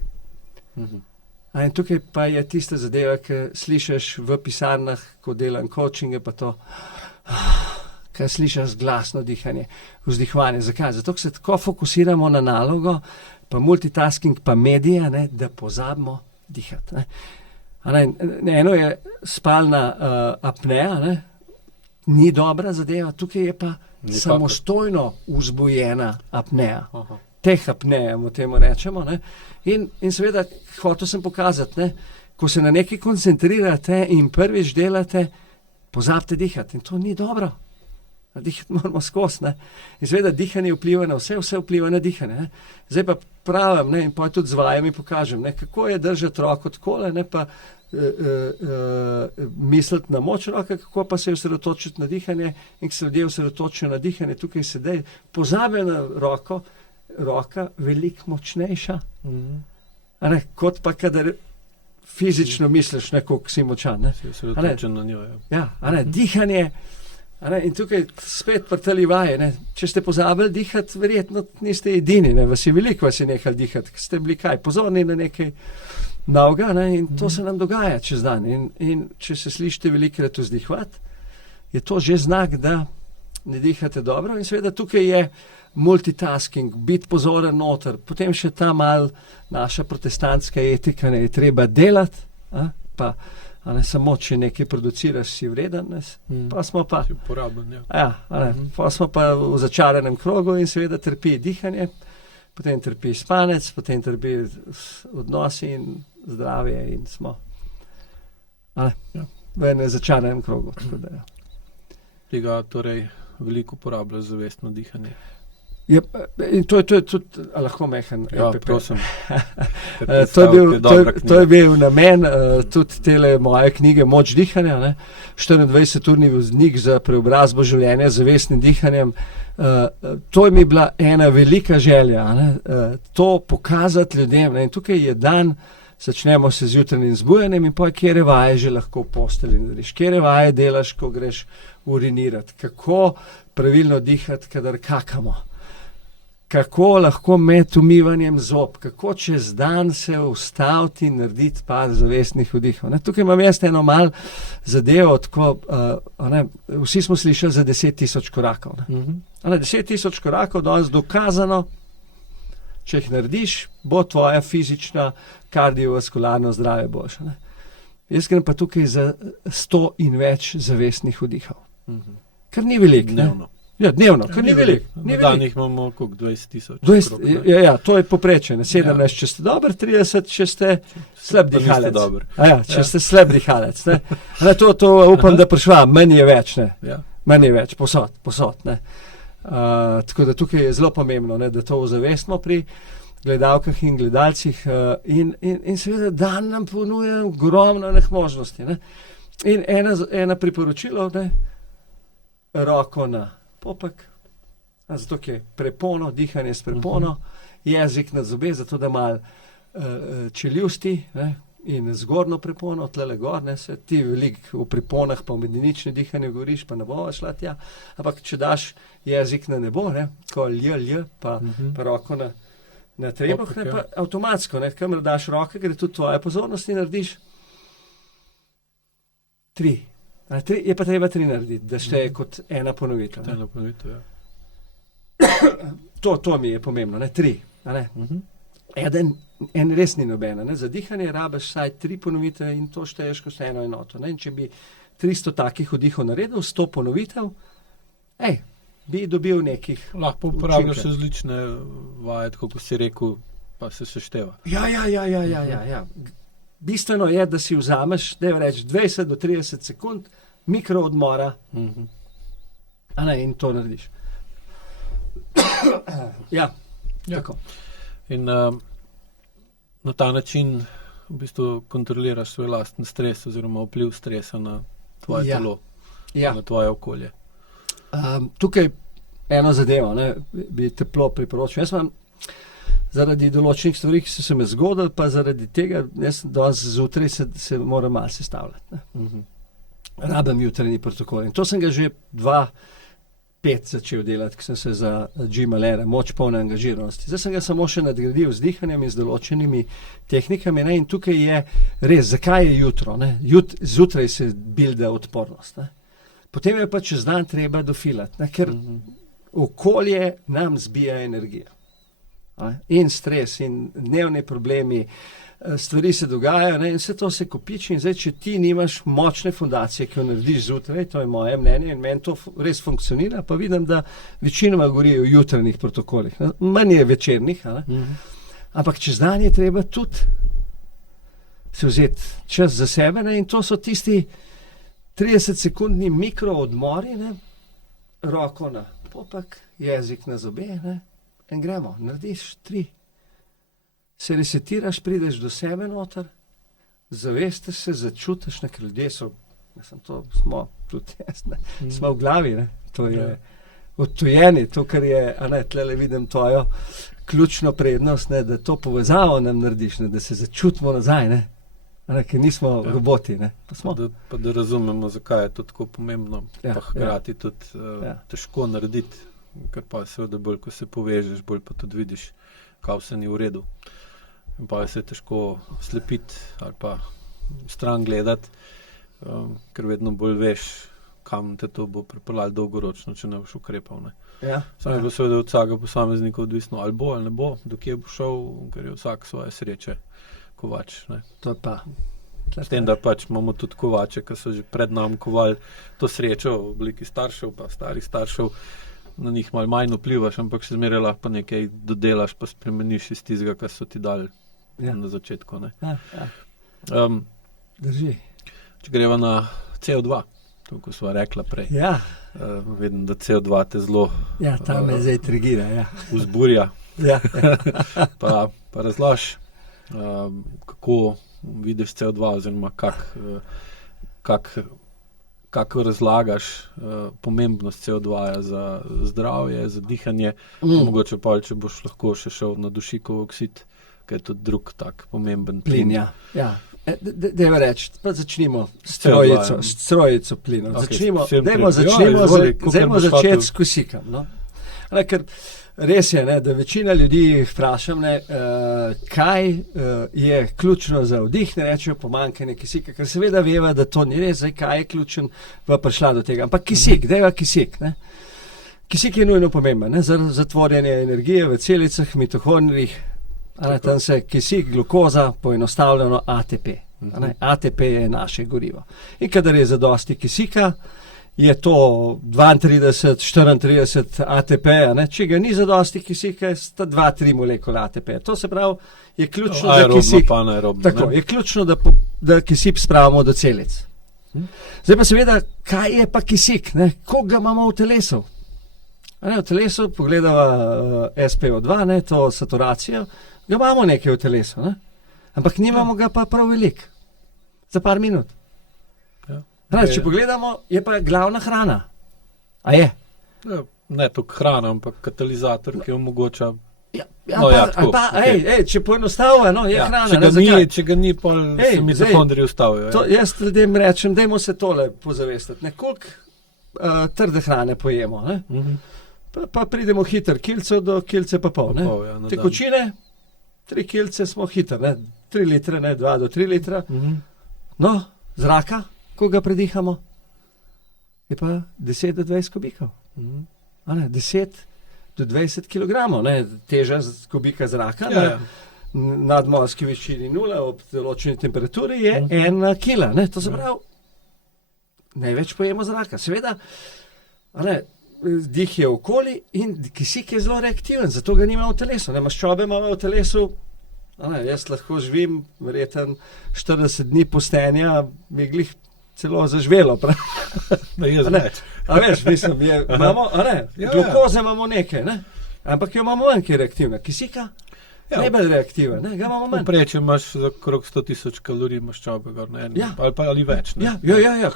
In tukaj pa je tista zadeva, ki slišiš v pisarnah, ko delam coachinge, pa to, kaj slišiš glasno dihanje, vzdihovanje. Zakaj? Zato, ker se tako fokusiramo na nalogo, pa multitasking, pa medije, da pozabimo dihati. Eno je spalna apneja, ni dobra zadeva, tukaj je pa samostojno vzbujena apneja. Teh apneja, temu rečemo. In seveda, hotel sem pokazati, ko se na nekaj koncentrirate in prvič delate, pozabite dihati. In to ni dobro. Dihati moramo skozi, ne. In seveda dihanje vpliva na vse vpliva na dihanje, ne. Zdaj pa pravim, ne, in pa tudi z vajami pokažem, ne, kako je držati roko takole, ne, pa misliti na moč roke, kako pa se osredotočiti na dihanje, in ko se ljudje osredotočijo na dihanje, tukaj sedaj pozabe na roka veliko močnejša, a ne, kot pa kadar fizično misliš, ne, koliko si močan, ne. Si osredotočen na njo, ja. Ja, a ne, dihanje, a ne, in tukaj spet pri teli vaji, ne, če ste pozabili dihati, verjetno niste edini, ne, vas je nehali dihati, ker ste bili kaj, pozorni na nekaj novega, ne, in to se nam dogaja čez dan. In če se slišite velikokrat vzdihvati, je to že znak, da ne dihate dobro, in seveda tukaj je multitasking, biti pozoren noter, potem še ta mal naša protestantska etika, ne, je treba delati, pa a ne, samo če nekaj produciraš, si vreden, ne, pa smo pa Si uporaben, ja. ja, a ne, pa smo pa v začaranem krogu in seveda trpi dihanje, potem trpi spanec, potem trpi odnosi in zdravje in smo v enem začaranem krogu. Tako da, ja. Tega torej veliko uporablja zavestno dihanje. Je, in to je tudi lahko mehen Ja, EPP. prosim. To je bil namen tudi tele moje knjige Moč dihanja, ne? 24-urni voznik za preobrazbo življenja z zavestnim dihanjem. To mi je bila ena velika želja, ne? To pokazati ljudem, ne? In tukaj je dan, začnemo se z jutranjim zbujanjem in pa kjere vaje že lahko v postelji narediš, kjere vaje delaš, ko greš urinirati, kako pravilno dihati, kadar kakamo. Kako lahko med umivanjem zob, kako čez dan se ustaviti in narediti par zavestnih vdihov. Ne, tukaj imam jaz eno mal zadevo, tako, vsi smo slišali za 10,000 korakov. Ne. 10,000 korakov danes dokazano, če jih narediš, bo tvoja fizična kardiovaskularno zdravje boljša. Ne. Jaz grem pa tukaj za 100 in več zavestnih vdihov. Kar ni veliko. Dnevno. Ja, dnevno, kar ni veliko. Na danih imamo koliko, 20,000. Ja, to je poprečje. 17, če ste dober, 30, če ste slab dihalec. Če ste slab dihalec. To upam, da prišla, manj je več. Ja. Manj je več, posod. Ne. Tako da tukaj je zelo pomembno, ne, da to ozavestimo pri gledalkah in gledalcih in seveda dan nam ponuja ogromno možnosti. Ne. In ena priporočilo, ne, roko na popek, zato je prepono, dihanje s prepono, jezik na zobe, zato da malo čeljusti, ne, in zgornjo prepono, tlele gor, ne, se ti veliko v preponah pa v medenične dihanje govoriš, pa ne bova šla tja, ampak če daš jezik na nebo, ne, ko lj, pa roko na trebuh, ne, pa avtomatsko, ne, kamor daš roke, gre tudi tvoje pozornosti, narediš 3. Je pa treba 3 narediti, da šteje kot ena ponovitev. Ena ponovitev, ja. To mi je pomembno, ne, 3. Ne. En res ni nobena. Ne. Za dihanje rabiš vsaj 3 ponovitve in to šteješ kot eno enoto. Ne. In če bi 300 takih vdihov naredil, 100 ponovitev, bi dobil nekih Lahko uporabljaš različne vaje, tako kot si rekel, pa se sešteva. Ja. Bistveno je, da si vzameš, da je reč 20 do 30 sekund mikro odmora, in to narediš. Ja, tako. In na ta način v bistvu kontroliraš svoj lasten stres oziroma vpliv stresa na tvoje telo, na tvoje okolje. Tukaj eno zadevo, ne, bi teplo priporočil. Jaz imam zaradi določenih stvari, ki so se me zgodili, pa zaradi tega, jaz danes zjutraj se moram malo sestavljati. Rabim jutranji protokol. In to sem ga že 2005 začel delati, ko sem se za Jim Allena, moč polne angažiranosti. Zdaj sem ga samo še nadgradil z dihanjem in z določenimi tehnikami. Ne? In tukaj je res, zakaj je jutro? Zjutraj se bilda odpornost. Ne? Potem je pa čez dan treba dofilati, ne? Ker okolje nam zbija energijo. In stres, in dnevni problemi, stvari se dogajajo, ne, in vse to se kopiči in zdaj, če ti nimaš močne fundacije, ki jo narediš zjutraj, to je moje mnenje in meni to res funkcionira, pa vidim, da večinoma govori o jutranjih protokolih, ne, manj je večernih, ampak čez dan je treba tudi se vzeti čas za sebe, ne, in to so tisti 30-sekundni mikro odmori, ne, roko na popek, jezik na zobe, ne? In gremo, narediš 3. Se resetiraš, prideš do sebe noter, zaveste se, začutiš, ker ljudje so, to smo tudi jaz, ne? Smo v glavi, ne? To je odtujeni, to, kar je, tlele vidim tvojo ključno prednost, ne? Da to povezavo nam narediš, ne? Da se začutimo nazaj, ne? Ker nismo roboti, ne? Pa da razumemo, zakaj je to tako pomembno, pa hkrati tudi težko narediti, ker pa seveda bolj, ko se povežeš, bolj pa tudi vidiš, kaj vse ni v redu. In pa se je težko slepiti ali pa stran gledati, ker vedno bolj veš, kam te to bo pripeljalo dolgoročno, če ne boš ukrepal. Samo je bilo seveda od vsakega posameznika odvisno, ali bo ali ne bo, do kje bo šel, ker je vsak svoje sreče kovač. To je pa. S tem, da pač imamo tudi kovače, ki so že pred nam kovali to srečo v obliki staršev, pa starih staršev, na njih malo manj vplivaš, ampak še zmeraj lahko nekaj dodelaš, pa spremeniš iz tistega, kar so ti dali na začetku. Drži. Če greva na CO2, to, ko sva rekla prej. Vidim, da CO2 te zelo ta me zdaj trigira, vzburja. Pa razlož, kako vidiš CO2 oziroma kako razlagaš pomembnost CO2 za zdravje, za dihanje, mogoče pa, če boš lahko še šel na dušikov oksid, ki je tudi drug tak pomemben plin. Dajmo reči, pa začnimo s trojico plinov. Dajmo začeti s kisikom. Ker res je, da večina ljudi vprašam, kaj je ključno za vdih, ne rečejo pomanjkanje kisika, ker seveda veva, da to ni res, kaj je ključen, pa prišla do tega. Ampak kisik, dajva kisik. Kisik je nujno pomemben, za zatvorjanje energije v celicah, mitohondrijih. Tam se kisik, glukoza, poenostavljeno ATP. ATP je naše gorivo. In kadar je zadosti kisika, je to 32, 34 ATP, če ga ni zadosti kisika, sta 2-3 molekule ATP. To se pravi, je ključno, da kisik, tako, je ključno, da kisik spravimo do celic. Zdaj pa seveda, kaj je pa kisik, koga imamo v telesu? V telesu pogledava SPO2, to saturacijo, ga imamo nekaj v telesu, ampak nimamo ga pa prav veliko, za par minut. Če pogledamo, je pa glavna hrana. A je? Ne toliko hrana, ampak katalizator, ki omogoča. Če poenostavlja, je hrana. Če ga ni, pol se mitohondriji ustavijo. Jaz ljudem rečem, dajmo se tole pozavestiti. Koliko trde hrane pojemo, pa pridemo hiter, kilcev do kilce pa pol. Tekočine, 3 kilce smo hiter, 3 litre, 2 do 3 litra. No, zraka, ko ga predihamo, je pa 10 do 20 kubikov. 10 do 20 kilogramov, teža kubika zraka na nadmorski višini 0 ob določeni temperaturi je 1 kila. To se pravi, največ pojemo zraka. Seveda, dih je okoli in kisik je zelo reaktiven, zato ga nima v telesu. Maščobe imamo v telesu, jaz lahko živim verjetno 40 dni postenja, bi glih celo zažvelo. Glukoze imamo nekaj, ampak jo imamo manj, ki je reaktivna. Kisika najbolj reaktiven, ga imamo manj. Preče imaš za okrog 100,000 kalorij maščobe, ali več.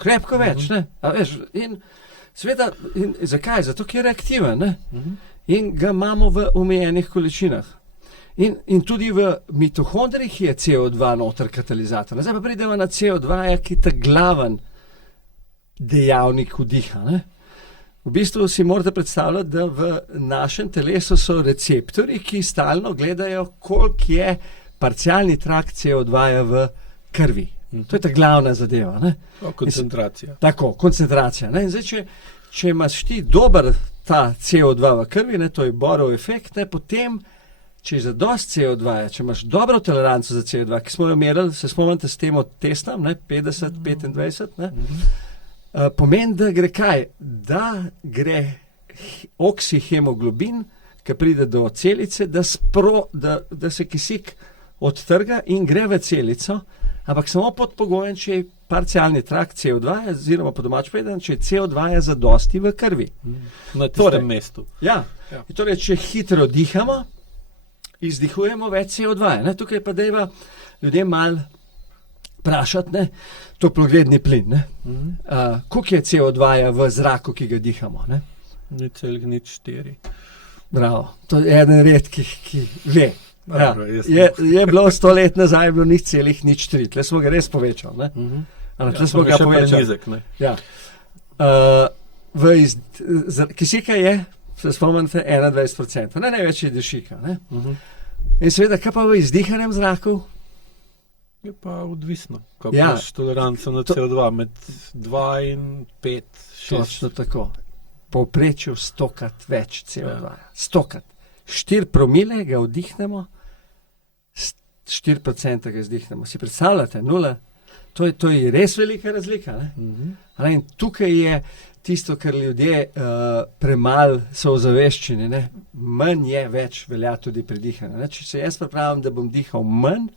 Krepko več. In seveda, zakaj? Zato, ker je reaktiven. In ga imamo v omejenih količinah. In tudi v mitohondrijih je CO2 noter katalizator. Zdaj pa pridemo na CO2, ki je ta glaven dejavnik vdiha. V bistvu si morate predstavljati, da v našem telesu so receptorji, ki stalno gledajo, koliko je parcialni trakt CO2 v krvi. To je ta glavna zadeva. Koncentracija. Tako, koncentracija. In zdaj, če imaš ti dober ta CO2 v krvi, to je Borov efekt, potem če je zadost CO2, če imaš dobro toleranco za CO2, ki smo jo merili, se spomnite s tem testom, 50, 25, pomeni, da gre kaj? Da gre oksihemoglobin, ki pride do celice, da se kisik odtrga in gre v celico, ampak samo pod pogojem, če je parcialni trakt CO2, oziroma po domač povedano, če je CO2 zadosti v krvi. Na tistem mestu. Ja. Torej, če hitro dihamo, izdihujemo več CO2. Ne? Tukaj pa dajva ljudem malo vprašati, ne? Toplogredni plin. Koliko je CO2 v zraku, ki ga dihamo? Ne? 0,04. Bravo, to je eden redkih, ki ve. Dobro, je bilo 100 let nazaj, je bilo 0,03. Tle smo ga res povečali. Tle smo ga povečali. Nizek, ne? Ja. Kisika je, se spomnite, 21%. Največ je dušika. In seveda, kaj pa v izdihanem zraku? Je pa odvisno. Kaj imaš toleranco na CO2 med 2 in 5, 6. Točno tako. Povprečju 100-krat več CO2. 100-krat. 4 promile ga vdihnemo, 4% ga izdihnemo. Si predstavljate? 0. To je res velika razlika. In tukaj je tisto, kar ljudje premalo so ozaveščeni. Manj je, več velja tudi pri dihanju. Če se jaz pripravim, da bom dihal manj,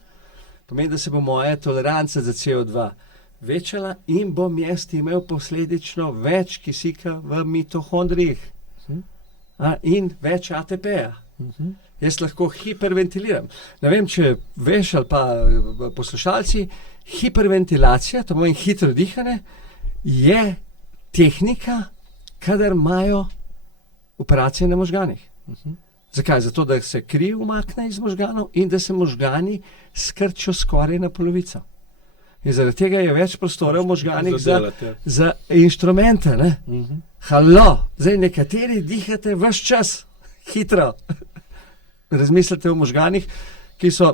pomeni, da se bo moja toleranca za CO2 večala in bom jaz imel posledično več kisika v mitohondrijih in več ATP-ja. Jaz lahko hiperventiliram. Ne vem, če veš ali pa poslušalci, hiperventilacija, to pomeni hitro dihanje, je tehnika, kadar imajo operacije na možganih. Zakaj? Zato, da se kri umakne iz možganov in da se možgani skrčijo skoraj na polovico. In zaradi tega je več prostora v možganih za inštrumente. Halo, zdaj nekateri dihate ves čas, hitro. Razmislite o možganih, ki so,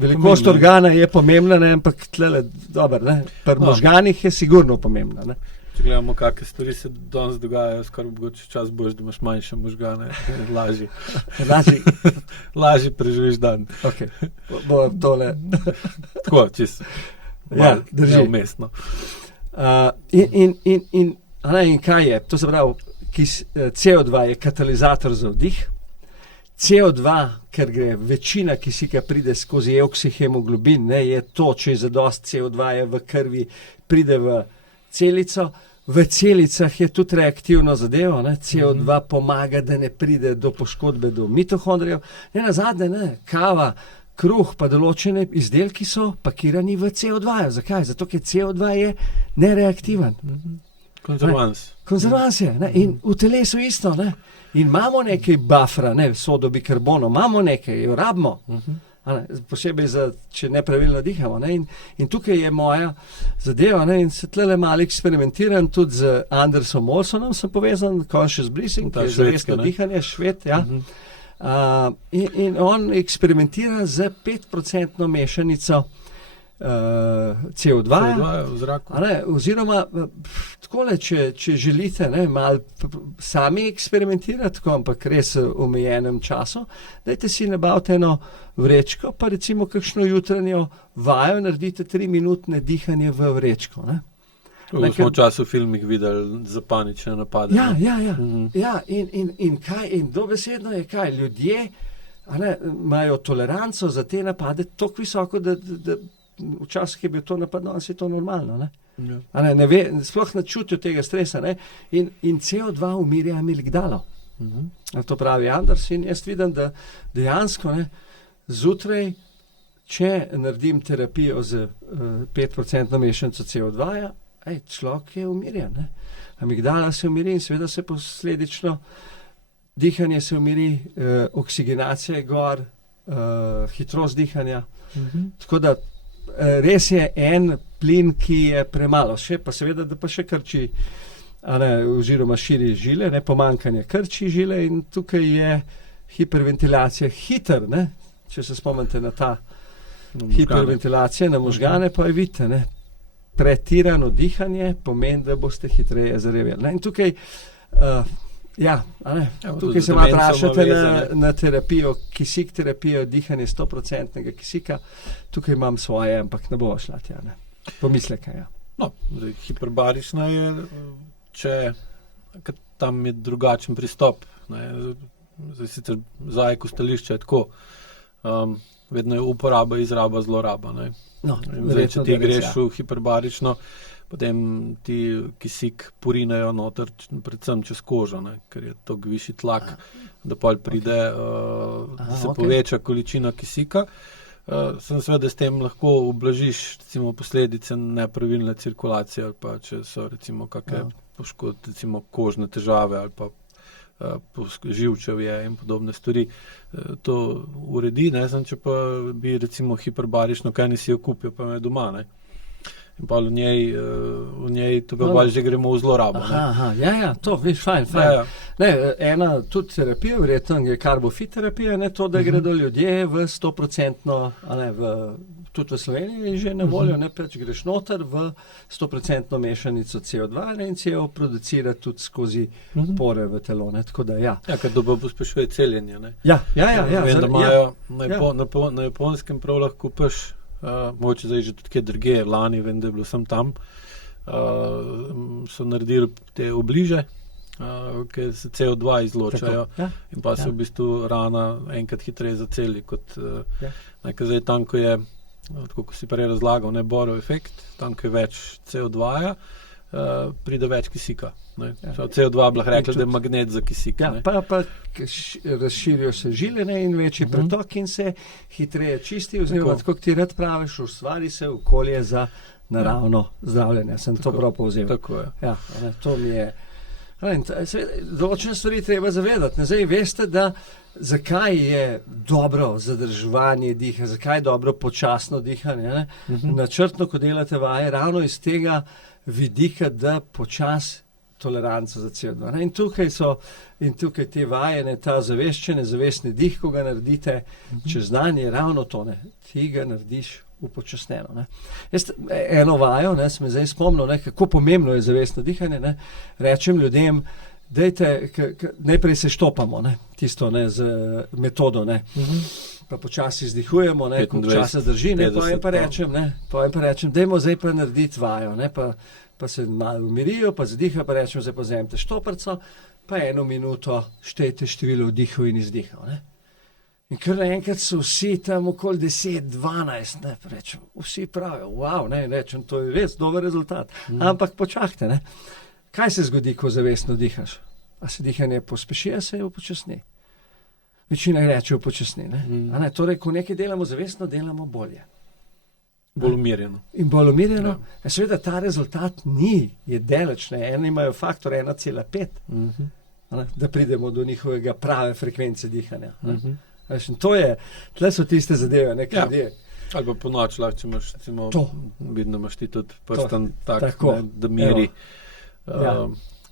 velikost organa je pomembna, ampak tlele, dobro, pri možganih je sigurno pomembna. Če gledamo, kakšne stvari se danes dogajajo, skoraj mogoče čas boš, da imaš manjše možgane, lažje. Lažje preživiš dan. Ok, bo tole. Tako, čisto. Ja, drži. Neumestno. In kaj je? To se pravi, CO2 je katalizator za vdih. CO2, ker gre večina kisika pride skozi oksihemoglobin, je to, če je zadost CO2 je v krvi, pride v celico. V celicah je tudi reaktivno zadevo. CO2 pomaga, da ne pride do poškodbe do mitohondrijev. Nazadnje, kava, kruh pa določene izdelki so pakirani v CO2. Zakaj? Zato, ker CO2 je nereaktiven. Konzervans. Konzervans je. In v telesu isto. In imamo nekaj bufra, sodobikarbono, imamo nekaj, jo rabimo. Posebej, če nepravilno dihamo. In tukaj je moja zadeva. In se tlele malo eksperimentiram, tudi z Andersom Olsonom sem povezan, Conscious Breathing, ki je zavestno dihanje, Šved. Ja. In on eksperimentira z 5% mešanico CO2 v zraku. Oziroma, takole, če želite malo sami eksperimentirati, ampak res v omejenem času, dajte si nabavite eno vrečko, pa recimo kakšno jutranjo vajo, naredite 3-minutne dihanje v vrečko. To smo v času filmih videli za panične napade. Ja, in kaj, in dobesedno je kaj, ljudje imajo toleranco za te napade toliko visoko, da včasih je bil to napad, danes je to normalno. Sploh ne čutijo tega stresa. In CO2 umirja amigdalo. To pravi Anders in jaz vidim, da dejansko zjutraj, če naredim terapijo z 5% mešanico CO2, človek je umirjen. Amigdala se umiri in seveda se posledično dihanje se umiri, oksigenacija je gor, hitrost dihanja. Tako da res je en plin, ki je premalo. Pa seveda, da pa še krči, oziroma širi žile, pomanjkanje krči žile in tukaj je hiperventilacija hiter, če se spomnite na ta hiperventilacija na možgane, pa je vidite, pretirano dihanje pomeni, da boste hitreje zareveli. In tukaj tukaj se malo vprašate na terapijo, kisik terapijo, dihanje 100% kisika. Tukaj imam svoje, ampak ne bo šla tja. Pomisleke, ja. Hiperbarična je, tam je drugačen pristop. Zdaj sicer za eko stališče je tako. vedno je uporaba, izraba, zloraba. Ne. No, Zdaj, če ti greš v hiperbarično, potem ti kisik porinejo noter, predvsem čez kožo, ne, ker je toliko višji tlak, da pol pride, se poveča količina kisika. Sem seveda s tem lahko ublažiš recimo posledice nepravilne cirkulacije ali pa če so recimo kakšne recimo kožne težave ali pa živčevje in podobne stvari. To uredi, ne, če pa bi recimo hiperbarično, kaj nisi jo kupil, pa me doma, ne. In pa v njej to pa že gremo v zlorabo. Ja, to, viš, fajn. Ja. Ne, ena tudi terapija, verjetno je karbofit terapija, ne, to, da gredo ljudje v 100%, tudi v Sloveniji je že na voljo, ne, pač greš noter v 100% mešanico CO2 in CO producira tudi skozi pore v telo, ne, tako da ja. Ja, ker dobro pospešuje celjenje, ne. Ja. Vem, da imajo na Japonskem prav lahko kupiš, mogoče zdaj že tudi kje drugje, lani vem, da je bilo sem tam, so naredili te obliže, ki se CO2 izločajo in pa se v bistvu rana enkrat hitreje zaceli kot nekaj zdaj tam, ko je, tako kot si prej razlagal, ne, Borov efekt, tam, ko je več CO2-ja, pride več kisika. CO2 bi lahko rekli, da je magnet za kisik. Ja, pa razširijo se žile, ne, in večji pretok in se hitreje čisti, oziroma tako, kot ti rad praviš, ustvari se okolje za naravno zdravljenje. Sem to prav povzel. Tako je. Ja, to mi je. Določene stvari treba zavedati. Zdaj veste, da zakaj je dobro zadrževanje diha, zakaj je dobro počasno dihanje. Ne? Načrtno, ko delate vaje, ravno iz tega vidika, da počas toleranca za CO2. Ne? In tukaj te vaje, ta zavestni dih, ko ga naredite čez dan, je ravno to. Ne? Ti ga narediš upočasneno. Ne. Jaz eno vajo, sem me zdaj spomnil, kako pomembno je zavestno dihanje. Ne. Rečem ljudem, dajte, najprej se štopamo, tisto z metodo, pa počasi izdihujemo, koliko časa drži, potem pa rečem, dajmo zdaj pa narediti vajo, pa se malo umirijo, pa zadihajo, pa rečem, zdaj pa vzemite štoparco, pa 1 minuto štejte število vdihov in izdihov. In kar naenkrat so vsi tam okoli 10-12, rečem, vsi pravijo, wow, rečem, to je res dober rezultat. Ampak počakajte, kaj se zgodi, ko zavestno dihaš? A se dihanje pospeši, a se upočasni? Večina reče upočasni. Torej, ko nekaj delamo zavestno, delamo bolje. Bolj umirjeno. In bolj umirjeno. Ja. Seveda ta rezultat je daleč, eni imajo faktor 1,5, da pridemo do njihovega prave frekvence dihanja. Tle so tiste zadeve, nekaj ljudje. Ali pa po noč lahko, če imaš, recimo, vidno imaš ti tudi prstan da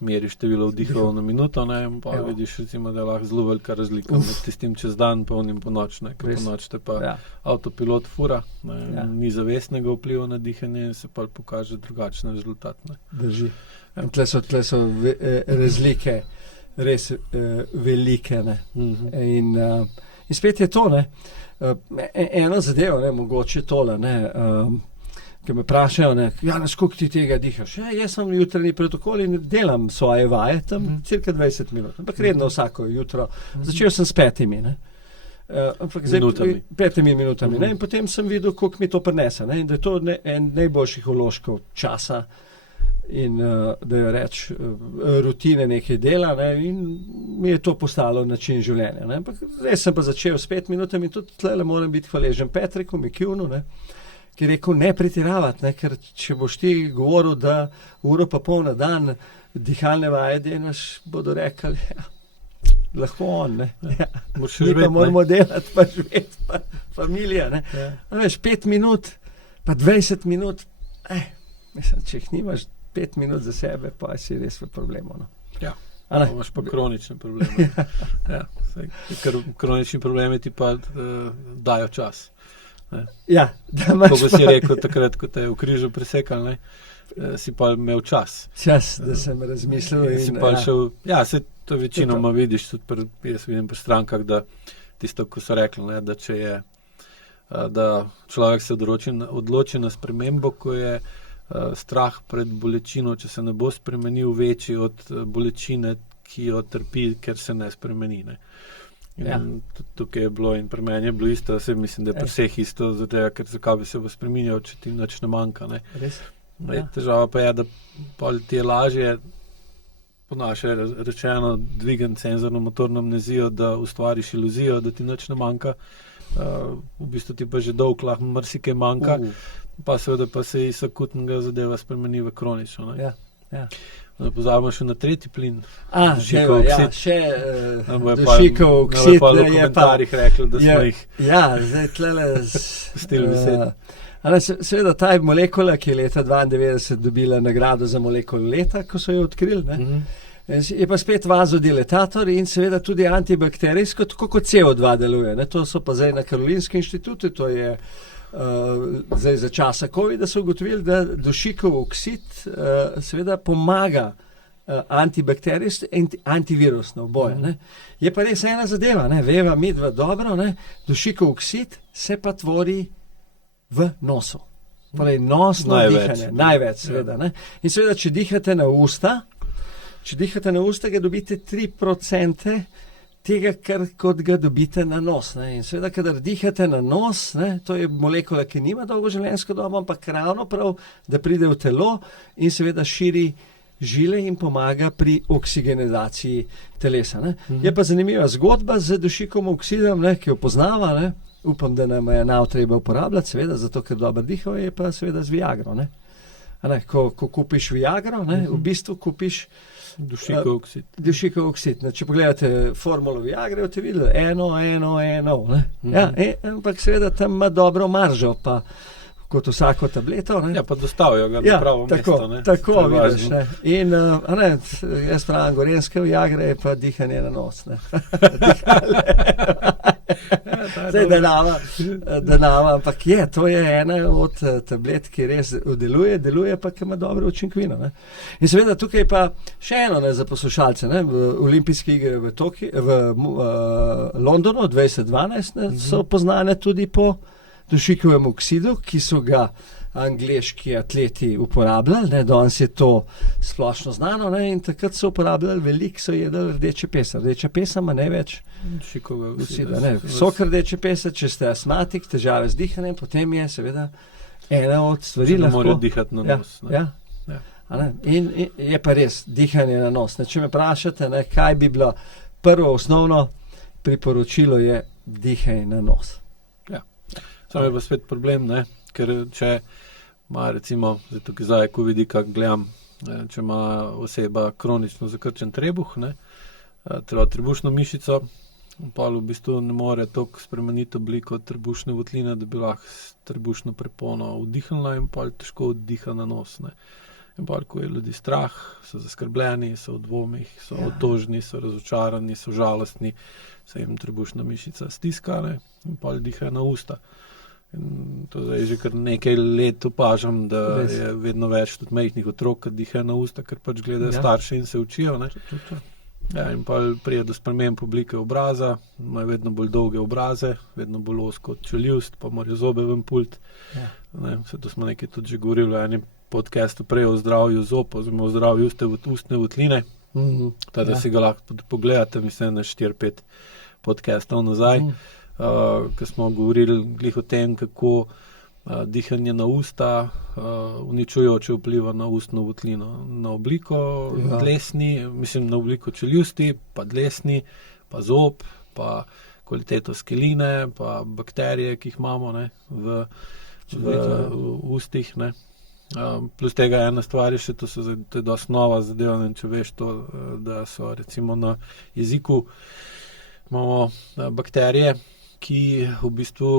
meri število vdihov na minuto, pa vidiš, recimo, da je lahko zelo velika razlika med tistim čez dan, pa onim po noč, ker po noč te pa avtopilot fura, ni zavestnega vpliva na dihanje in se pa pokaže drugačen rezultat. Drži. Tle so razlike res velike. In spet je to, ena zadeva, mogoče tole, ki me vprašajo, Janez, koliko ti tega dihaš? Jaz sem jutranji protokol in delam svoje vaje, tam cirka 20 minut, ampak redno vsako jutro. Začel sem s 5 minutami. 5 minutami. In potem sem videl, koliko mi to prinese. In da je to en najboljših vložkov časa in da jo rutine nekaj dela, in mi je to postalo način življenja. Ampak res sem pa začel s 5 minutami in tudi tle moram biti hvaležen Petriku Mikivnu, ki je rekel ne pretiravati, ker če boš ti govoril, da 1,5 ure na dan dihalne vaje delaš, bodo rekli, lahko on, mi pa moramo delati, pa živeti, pa familija, Veš, 5 minut, pa 20 minut, mislim, če jih nimaš 5 minut za sebe, pa si res v problemu. Ja, imaš pa kronične probleme. Ker kronični problemi ti pa dajo čas. Ja, kako si rekel takrat, ko te je v križu presekal, si pa imel čas. Čas, da sem razmislil. Si pa šel, se to večinoma vidiš, tudi jaz vidim pri strankah, da tisto, ko so rekli, da če je, da človek se odloči na spremembo, ko je strah pred bolečino, če se ne bo spremenil, večji od bolečine, ki jo trpi, ker se ne spremeni. In tukaj je bilo in pri meni je bilo isto, vse mislim, da je pri vseh isto, zato ker zakaj bi se bo spreminjal, če ti nič ne manjka. Ne. Res? Težava pa je, da pol ti je lažje, po naše rečeno, dvigati senzorno motorno amnezijo, da ustvariš iluzijo, da ti nič ne manjka. V bistvu ti pa že dolg lahko marsikaj manjka, pa seveda pa se iz akutnega zadeva spremeni v kronično. Ne. Pozabimo še na tretji plin. Dušikov oksid. Pa v komentarjih rekli, da smo jih zdaj tlele stil besed. Seveda ta molekula, ki je leta 1992 dobila nagrado za molekulo leta, ko so jo odkrili, je pa spet vazodilatator in seveda tudi antibakterijsko, tako kot CO2 deluje. To so pa zdaj na Karolinskem inštitutu, to je zdaj za časa COVID-a so ugotovili, da dušikov oksid seveda pomaga antibakterijsko in antivirusno oboje. Je pa res ena zadeva, veva midva dobro, dušikov oksid se pa tvori v nosu. Torej nosno dihanje, največ seveda. In seveda, če dihate na usta, ga dobite 3% tega, kot ga dobite na nos. In seveda, kadar dihate na nos, to je molekula, ki nima dolgo življenjsko dobo, ampak ravno prav, da pride v telo in seveda širi žile in pomaga pri oksigenizaciji telesa. Je pa zanimiva zgodba z dušikom oksidom, ki jo poznava, upam, da nam je nav treba uporabljati, seveda, zato ker dobro dihajo, je pa seveda z Viagro. Ko kupiš Viagro, v bistvu kupiš dušikov oksid. Dušikov oksid. Če pogledate formulo Viagre, boste videli 1. Ampak seveda tam ima dobro maržo, pa kot vsako tableto. Pa dostavijo ga na pravo mesto. Tako, vidiš. In jaz pravim, gorenske Viagre je pa dihanje na nos. Zdaj denava, ampak to je ena od tablet, ki res deluje pa, ki ima dobro učinkovino. In seveda tukaj pa še eno za poslušalce, olimpijske igre v Londonu 2012 so poznane tudi po dušikovem oksidu, ki so ga angleški atleti uporabljali, danes je to splošno znano, in takrat so uporabljali veliko, so jedli rdeče pesa. Rdeča pesa ima največ dušikovega oksida. Sok rdeče pesa, če ste astmatik, težave z dihanjem, potem je seveda ena od stvari lahko. Če ne morajo dihati na nos. In je pa res dihanje na nos. Če me vprašate, kaj bi bilo prvo osnovno priporočilo, je dihanje na nos. Samo je pa spet problem, ker če ima recimo, zdaj ko vidi, kako gledam, če ima oseba kronično zakrčen trebuh, treba trebušno mišico, pa v bistvu ne more toliko spremeniti obliko trebušne votline, da bi lahko trebušno prepono vdihnila in pa težko vdiha na nos. In pa, ko je ljudi strah, so zaskrbljeni, so v dvomih, so otožni, so razočarani, so žalostni, se jim trebušna mišica stiska, in pa dihajo na usta. In to zdaj že kar nekaj let opažam, da je vedno več tudi majhnih otrok, ki dihajo na usta, ker pač gledajo starše in se učijo. In pa pride do sprememb oblike obraza, imajo vedno bolj dolge obraze, vedno bolj ozko čeljust, pa morajo zobe ven pult. Vse to smo nekaj tudi že govorili v enem podcastu prej o zdravju zob, oziroma o zdravju ustne votline. Da si ga lahko pogledate, mislim, na 4-5 podcastov nazaj. Ko smo govorili glih o tem, kako dihanje na usta uničujoče vpliva na ustno votlino, na obliko dlesni, mislim na obliko čeljusti, pa dlesni, pa zob, pa kvaliteto skeline, pa bakterije, ki jih imamo v ustih. Plus tega ena stvar je še, to je dosti nova zadeva, če veš to, da so recimo na jeziku imamo bakterije, ki v bistvu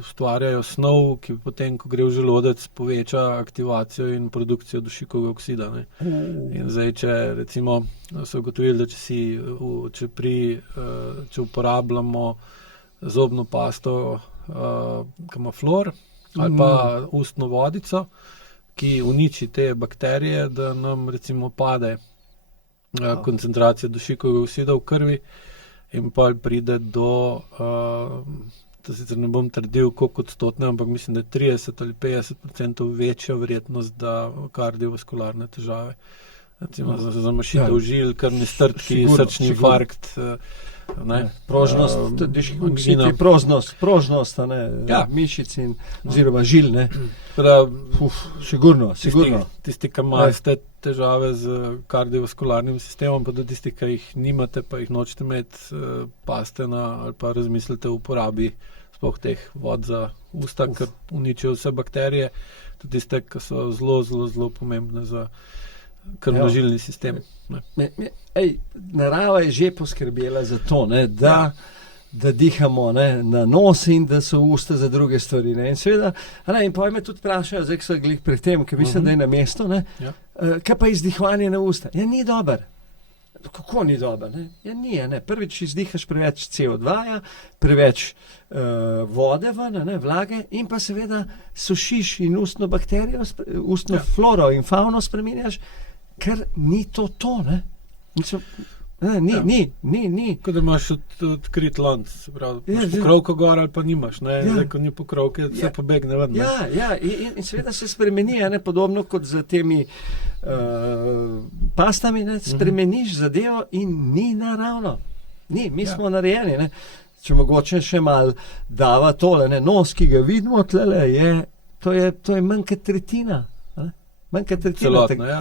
ustvarjajo snov, ki potem, ko gre v želodec, poveča aktivacijo in produkcijo dušikovega oksida. In zdaj, če recimo so ugotovili, da če uporabljamo zobno pasto, ki ima fluor, ali pa ustno vodico, ki uniči te bakterije, da nam recimo pade koncentracija dušikovega oksida v krvi, in pa pride do, to sicer ne bom trdil, koliko odstotne, ampak mislim, da je 30 ali 50% večja verjetnost, da kardiovaskularne težave recimo za zamašitev žil, krvni strdki, srčni infarkt. Prožnost, prožnost mišic in oziroma žil, ne. Sigurno. Tisti, ki imajo težave z kardiovaskularnim sistemom, pa do tisti, ki jih nimate, pa jih nočete imeti, paste ali pa razmislite o uporabi sploh teh vod za usta, ker uničijo vse bakterije, tudi tiste, ki so zelo pomembne za krvnožilni sistem. Narava je že poskrbela za to, ne, da dihamo, ne, na nos in da so usta za druge stvari. Ne. In seveda, in potem me tudi vprašajo, zdaj so glih pri tem, ker mislim, da je na mesto, kaj pa izdihovanje na usta? Ja, ni dober. Kako ni dober? Ne? Prvič izdihaš preveč CO2, preveč vode ven, vlage in pa seveda sušiš in ustno bakterijo, ustno floro in fauno spreminjaš, ker ni to, ne? Ni. Ko da imaš odkrit lonc, se pravi, imaš pokrovko gor ali pa nimaš, ne? Zdaj, ko ni pokrovke, vse pobegne ven. In seveda se spremeni, podobno kot z temi pastami, ne? Spremeniš zadevo in ni naravno. Mi smo narejeni, ne? Če mogoče še malo dava tole, ne? Nos, ki ga vidimo tlele, to je manj kot tretjina. Celotnega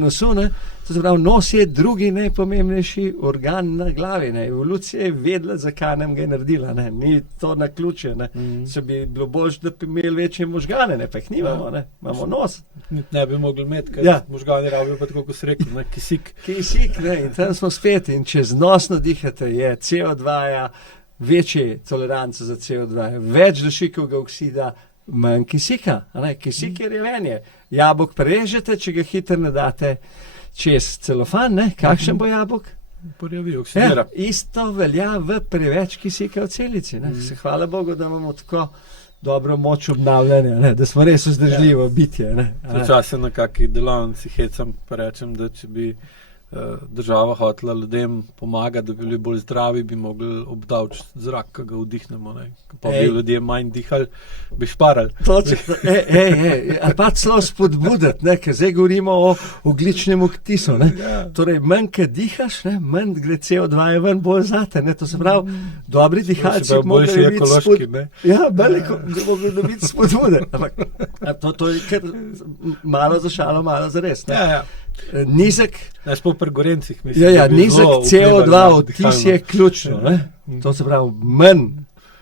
nosu, ne. To se pravi, nos je drugi najpomembnejši organ na glavi, ne. Evolucija je vedela, zakaj nam ga je naredila, ne. Ni to naključje, ne. Se bi bilo boljše, da bi imeli večje možgane, ne, pa jih nimamo, ne. Imamo nos. Ne bi mogli imeti, ker možgani rabijo pa tako, ko se rekel, ne, kisik. Kisik, ne, in tam smo spet in če znosno dihate, je CO2 večje tolerance za CO2, več dušikovega oksida, manj kisika, kisik je revenje. Jabolk prerežete, če ga hitro ne date čez celofan, ne? Kakšen bo jabolk? Porjavi, oksidira. Isto velja v preveč kisika v celici. Se hvala Bogu, da imamo tako dobro moč obnavljanja, ne? Da smo res vzdržljivo bitje. Včasih na kakih delavnici hecam pa rečem, da če bi država hotela ljudem pomagati, da bi bili bolj zdravi, bi mogli obdavčiti zrak, ki ga vdihnemo. Pa bi ljudje manj dihali, bi šparali. Ali pa celo spodbuditi, ker zdaj govorimo o ogljičnem odtisu. Torej, manj, ki dihaš, manj gre CO2 ven bolj zate. To se pravi, dobri dihalci morajo biti spodbude. Morajo dobiti spodbude. To je kar malo za šalo, malo za res. Nizek pri Gorencih, mislim, nizek CO2 odtis je ključno. To se pravi, manj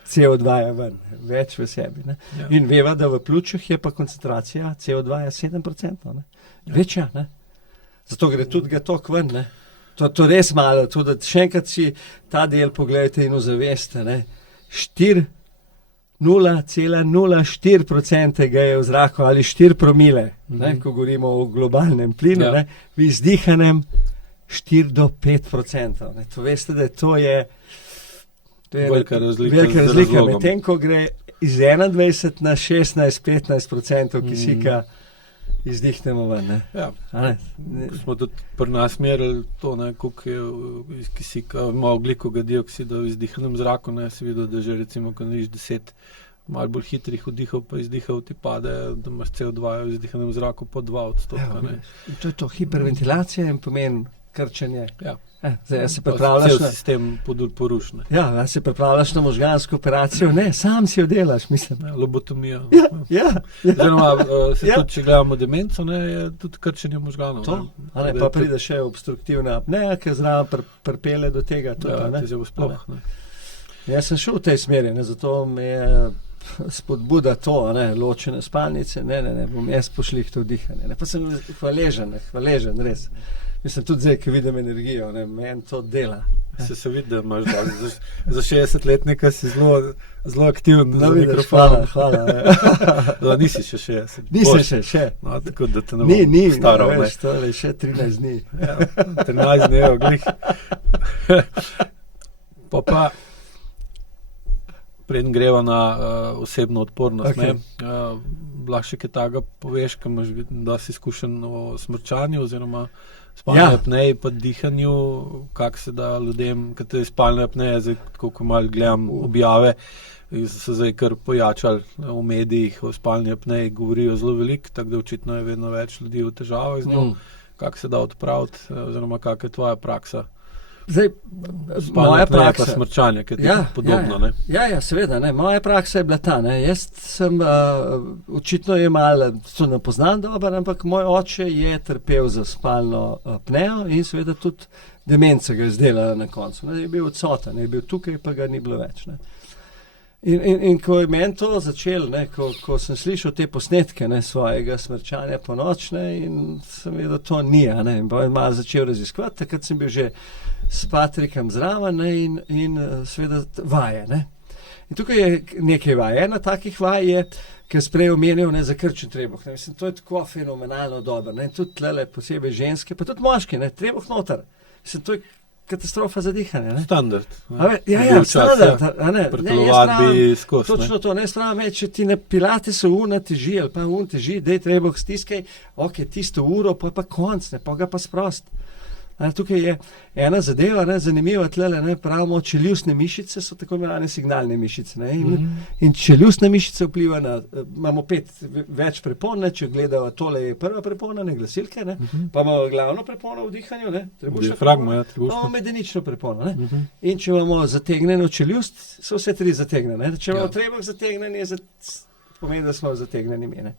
CO2 je ven, več v sebi. In veva, da v pljučih je pa koncentracija CO2 7%. Večja. Zato gre tudi ga tok ven. To res malo. Še enkrat si ta del pogledajte in ozaveste. 0,04% ga je v zraku ali 4 promile, ko govorimo o globalnem plinu, v izdihanem 4 do 5%. To veste, da to je velika razlika. Medtem, ko gre iz 21 na 16-15% kisika izdihnemo ven. Smo tudi pri nas merili to, koliko je iz kisika, ogljikovega dioksida v izdihanem zraku, si videl, da že recimo, ko nariš 10 malo bolj hitrih vdihov, pa izdihov ti pade, da imaš CO2 v izdihanem zraku po 2%. To je to hiperventilacija in pomeni krčenje. Zdaj, se cel sistem poruši. Se pripravljaš na možgansko operacijo? Ne, sam si jo delaš, mislim. Lobotomija. Tudi, če gledamo demenco, je tudi krčenje možganov. Pa pride še obstruktivna apneja, ki zraven pripelje do tega. Jaz sem šel v tej smeri, zato me je spodbuda to, ločene spalnice, ne, bom jaz pošlih to dihanje. Pa sem hvaležen, res. Mislim, tudi zdaj, ko vidim energijo, meni to dela. Se vidi, da imaš za 60-letnika si zelo aktiven za mikrofon. Hvala. Nisi še 60. Nisem še. Tako da te ne bom staral. To je še 13 dni. 13 dni, glih. Pa preden greva na osebno odpornost, lahko še kaj takega poveš, ko imaš dosti izkušenj o smrčanju oziroma spalni apneji pa dihanju, kako se da ljudem, ker te spalne apneje, zdaj, ko malo gledam objave, so zdaj kar pojačali v medijih o spalni apneji, govorijo zelo veliko, tako da očitno je vedno več ljudi v težavah z njo. kako se da odpraviti, oziroma kakšna je tvoja praksa. Zdaj, moja praksa. Pa smrčanje, ki je podobno. Ja, seveda. Ne. Moja praksa je bila ta. Ne. Jaz sem, očitno je malo, to ne poznam dobro, ampak moj oče je trpel za spalno apneo in seveda tudi demenca ga je zdela na koncu. Ne. Je bil odsoten, je bil tukaj, pa ga ni bilo več. Ne. In ko je meni to začelo, ko sem slišal te posnetke svojega smrčanja po noč, in sem vedel, da to ni. In pa je malo začel raziskovati, takrat sem bil že s Patrikom zraven in seveda vaje. In tukaj je nekaj vaj. Ena takih vaj je, ki je prej omenil zakrčen trebuh. Mislim, to je tako fenomenalno dobro. In tudi tlele posebej ženske, pa tudi moški, trebuh noter. Mislim, to je katastrofa za dihanje. Standard. Standard. Pretelovati skozi. Točno to, ne stran več, če ti na pilatesu ura teži, ali pa un teži, dej trebuh stiskaj, ok, tisto uro, pa konc, pa ga pa sprost. Tukaj je ena zadeva, zanimiva tlele, pravimo, čeljustne mišice so tako imenovane signalne mišice. In čeljustna mišica vpliva na, imamo več prepon, če gledajo, tole je prva prepona, glasilke, pa imamo glavno prepono v dihanju, diafragmo, imamo medenično prepono. In če imamo zategnjeno čeljust, so vse tri zategnjene. Če imamo trebuh zategnjen, pomeni, da smo zategnjeni mene,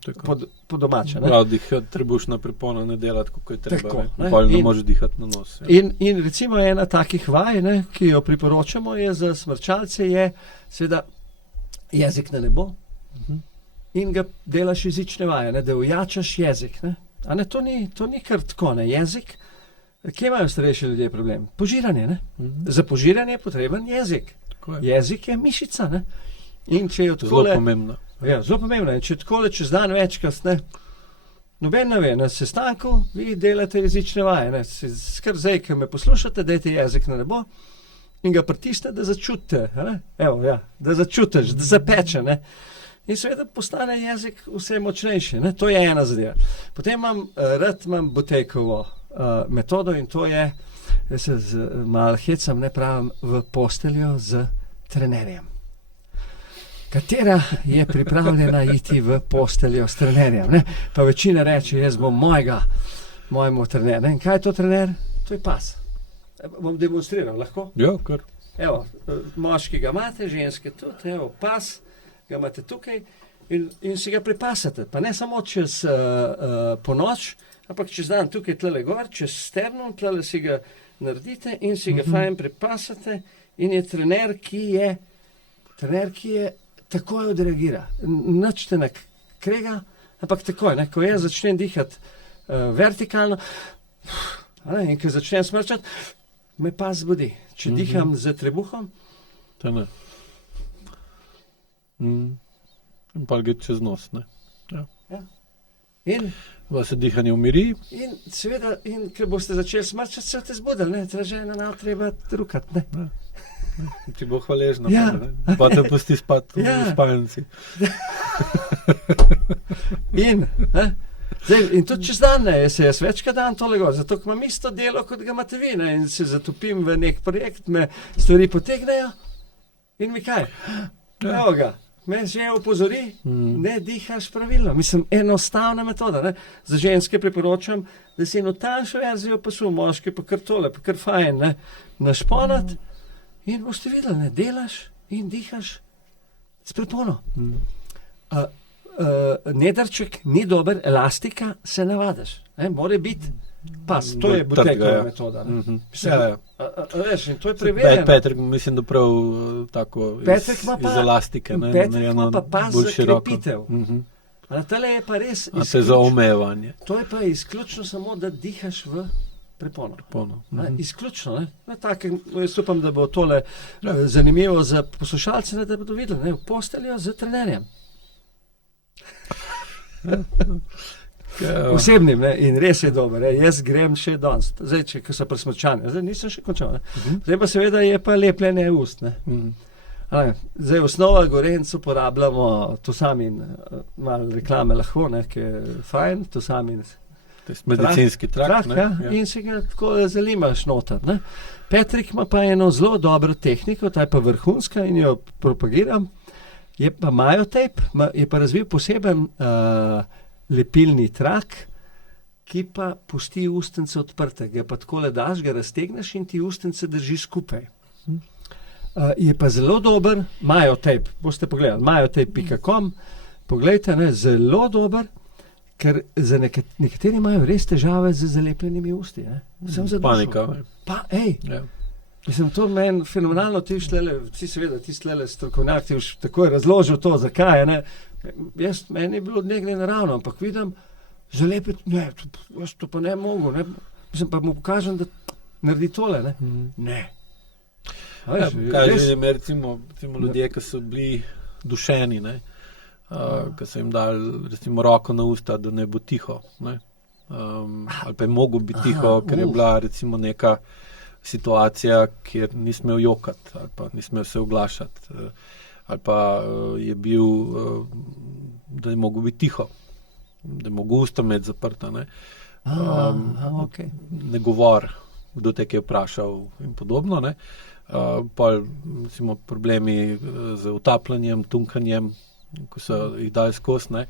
po domače. Prav, trebušna prepona ne dela tako, kot je treba. Ne može dihati na nos. In recimo ena takih vaj, ki jo priporočamo, je za smrčalce, je seveda jezik na nebo in ga delaš jezične vaje, da ojačaš jezik. To ni kar tako, jezik. Kje imajo starejši ljudje problem? Požiranje. Za požiranje je potreben jezik. Jezik je mišica. In če jo takole, zelo pomembno. Ja, zelo pomembno. In če takole čez dan večkrat, noben ne ve, na sestanku vi delate jezične vaje. Skar zdaj, ki me poslušate, dajte jezik na nebo in ga pritisnete, da začutite. Da začutiš, da zapeče. In seveda postane jezik vse močnejši. To je ena zadeva. Potem imam Butejkovo metodo in to je, da se malo hecam, pravim, v posteljo z trenerjem. Katera je pripravljena iti v posteljo s trenerjem. Pa večina reče, jaz bom mojemu trenerju. In kaj je to trener? To je pas. Bom demonstriral, lahko? Ja, kar. Evo, moški ga imate, ženske tudi, evo, pas, ga imate tukaj in si ga pripasate. Pa ne samo čez ponoč, ampak čez dan tukaj tlele gor, čez sternum, tlele si ga naredite in si ga fajn pripasate in je trener, ki je takoj odreagira. Nič te ne krega, ampak takoj, ko jaz začnem dihati vertikalno in ko začnem smrčati, me pa zbudi. Če diham z trebuhom, to ne. In pa gre čez nos, ne. Ja. In vas se dihanje umiri. In seveda, ko boste začeli smrčati, se boste zbudili, tražena nam treba trukati, ne. Ti bo hvaležno, pa te pusti spati v spalnici. In tudi čez dan, se jaz večkrat dan tole gor, zato imam isto delo, kot ga imate vi, in se zatopim v nek projekt, me stvari potegnejo in mi kaj? Evo ga, me že opozori, ne dihaš pravilno. Mislim, enostavna metoda. Za ženske priporočam, da si eno tanjšo verzijo pasu, moški pa kar tole, pa kar fajn, našponati. In boste videli, delaš in dihaš s prepono. Nedrček ni dober, elastika se navadaš. Mora biti pas. To je Butejkova metoda. Veš, in to je preverjeno. Petrik, mislim, da prav tako iz elastike. Petrik ima pa pas za krepitev. Tale je pa res za omejevanje. To je pa izključno samo, da dihaš v prepono. Izključno. Jaz upam, da bo tole zanimivo za poslušalce, da bodo videli, v posteljo z trenerjem. Osebnim, in res je dober. Jaz grem še danes, zdaj, ko so presmrčani. Zdaj nisem še končal. Zdaj pa seveda je pa lepljenje ust. Zdaj osnova Gorenc uporabljamo Tosamin, malo reklame lahko, ki je fajn, Tosamin. Medicinski trak. In se ga tako zalimaš noter. Petrik ima pa eno zelo dobro tehniko, ta je pa vrhunska in jo propagiram. Je pa Majotape, je pa razvil poseben lepilni trak, ki pa pusti ustnice odprte, ga pa takole daš, ga raztegneš in ti ustnice drži skupaj. Je pa zelo dober, Majotape, boste pogledali, majotape.com, poglejte, ne, zelo dober, ker za nekateri imajo res težave z zalepljenimi usti. Panika. Pa, mislim, to meni fenomenalno, ti seveda, ti slele strokovnjak, ti už takoj razložil to, zakaj, ne. Meni je bilo nekaj naravno, ampak vidim, zalepiti, ne, jaz to pa ne mogu, ne. Mislim, pa mu pokažem, da naredi tole, ne. Ne. Kaj vidim, recimo ljudje, ki so bili dušeni, ne, ki so jim dali recimo roko na usta, da ne bo tiho, ne. Ali pa je mogel biti tiho, ker je bila recimo neka situacija, kjer ni smel jokati, ali pa ni smel se oglašati, ali pa je bil, da je mogel biti tiho, da je mogel usta imeti zaprta, ne. Okay. Ne govor, kdo te je vprašal in podobno, ne. Pol, recimo, problemi z utapljanjem, tunkanjem, ko so jih dali skozi, ne.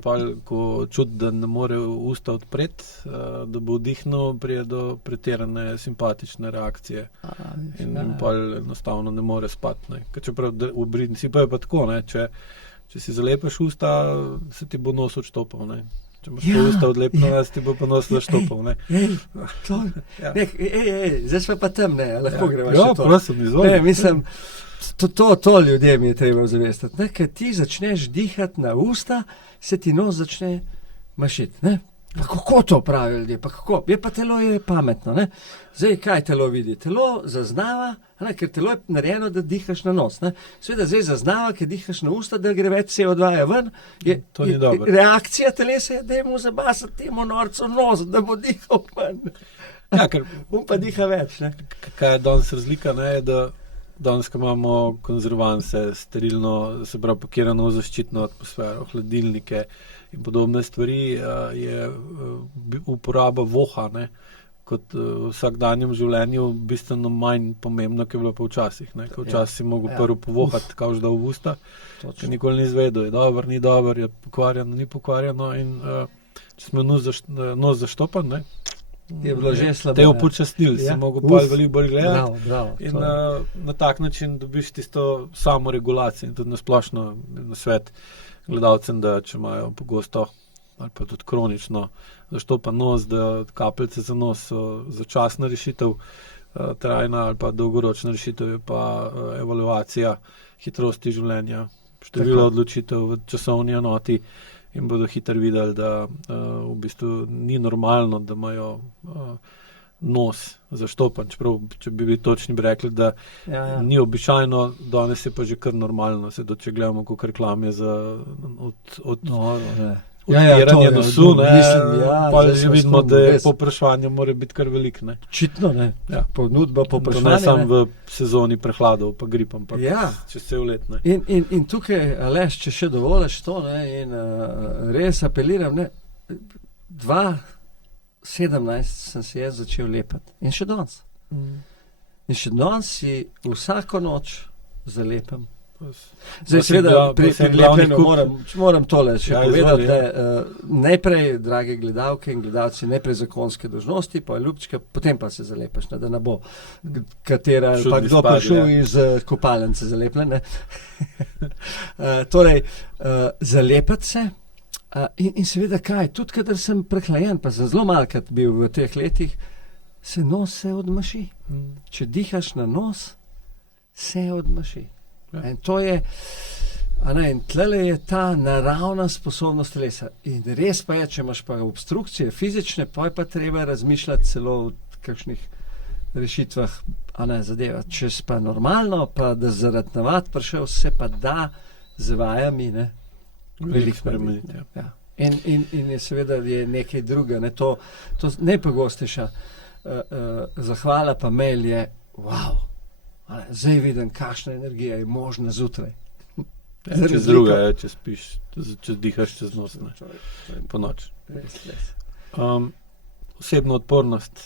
Pol, ko čuti, da ne more usta odpreti, da bo vdihnil, prije do pretirane simpatične reakcije. In pol enostavno ne more spati, ne. Ker čeprav v principu je pa tako, ne, če si zalepiš usta, se ti bo nos odštopal, ne. Če imaš usta odlepljena, se ti bo pa nos odštopal, ne. Zdaj smo pa tam, ne, lahko greva še to. Prosim, izvoli. Ne, mislim, to ljudem je treba zavestiti, ne, ker ti začneš dihati na usta, se ti nos začne mašiti, ne. Pa kako to pravijo ljudje, pa kako? Pa telo je pametno, ne. Zdaj, kaj telo vidi? Telo zaznava, ne, ker telo je narejeno, da dihaš na nos, ne. Seveda zdaj zaznava, ker dihaš na usta, da gre več CO2 ven, to ni dobro. Reakcija telesa je, da je mu zabasati temu norcu nos, da bo dihal manj. Ja, ker pa diha več, ne. Kaj je danes razlika, ne, je, da danes, ko imamo konzervanse, sterilno, se pravi pakirano v zaščitno atmosfero, hladilnike in podobne stvari, je uporaba voha, ne, kot v vsakdanjem življenju bistveno manj pomembno, kot je bilo pa včasih, ne, ker včasih si mogel prvo povohati, kao žda v usta, ker nikoli ni izvedel, je dober, ni dober, je pokvarjeno, ni pokvarjeno in če smo nos zaštopan, ne, je bilo že slabo. Te upočasnili, si mogel pa veliko bolj gledati. Bravo, in na tak način dobiš tisto samoregulacijo in tudi nasplošno na svet gledalcem, da če imajo pogosto ali pa tudi kronično zaštopan nos, da kapljice za nos so začasna rešitev, trajna ali pa dolgoročna rešitev je pa evaluacija hitrosti življenja, število odločitev v časovni enoti in bodo hitro videli, da v bistvu ni normalno, da imajo nos zaštopan. Čeprav, če bi bili točni, bi rekli, da ni običajno, danes je pa že kar normalno. Če gledamo, koliko reklam je za odpiranje nosu, pa že vidimo, da je povpraševanje mora biti kar veliko, ne. Očitno, ne. Ponudba, povpraševanje. Ne samo v sezoni prehladov, pa grip, ampak čez cel let, ne. In tukaj, Aleš, če še dovoliš to, ne, in res apeliram, ne, 2017 sem se jaz začel lepati. In še danes. In še danes si vsako noč zalepim. Zdaj, seveda, pri lepljenju moram tole še povedati, da najprej, drage gledalke in gledalci, najprej zakonske dolžnosti, pa ljubčka, potem pa se zalepiš, da ne bo katera, pa kdo prišel iz kopalnice zalepljen, ne. Torej, zalepati se in seveda kaj, tudi kadar sem prehlajen, pa sem zelo malkrat bil v teh letih, se nos se odmaši. Če dihaš na nos, se odmaši. In to je, in tlele je ta naravna sposobnost telesa. In res pa je, če imaš pa obstrukcije fizične, pa je pa treba razmišljati celo o kakšnih rešitvah, zadeva. Če si pa normalno, pa da zaradi navad prišel, se pa da z vajami, ne, veliko spremeniti. In je seveda je nekaj druga, ne, to najpogostejša zahvala pa mail je, wow, zdaj vidim, kakšna energija je možna zjutraj. Čez druga, če spiš, če dihaš čez nos, ne, po noč. Res. Osebno odpornost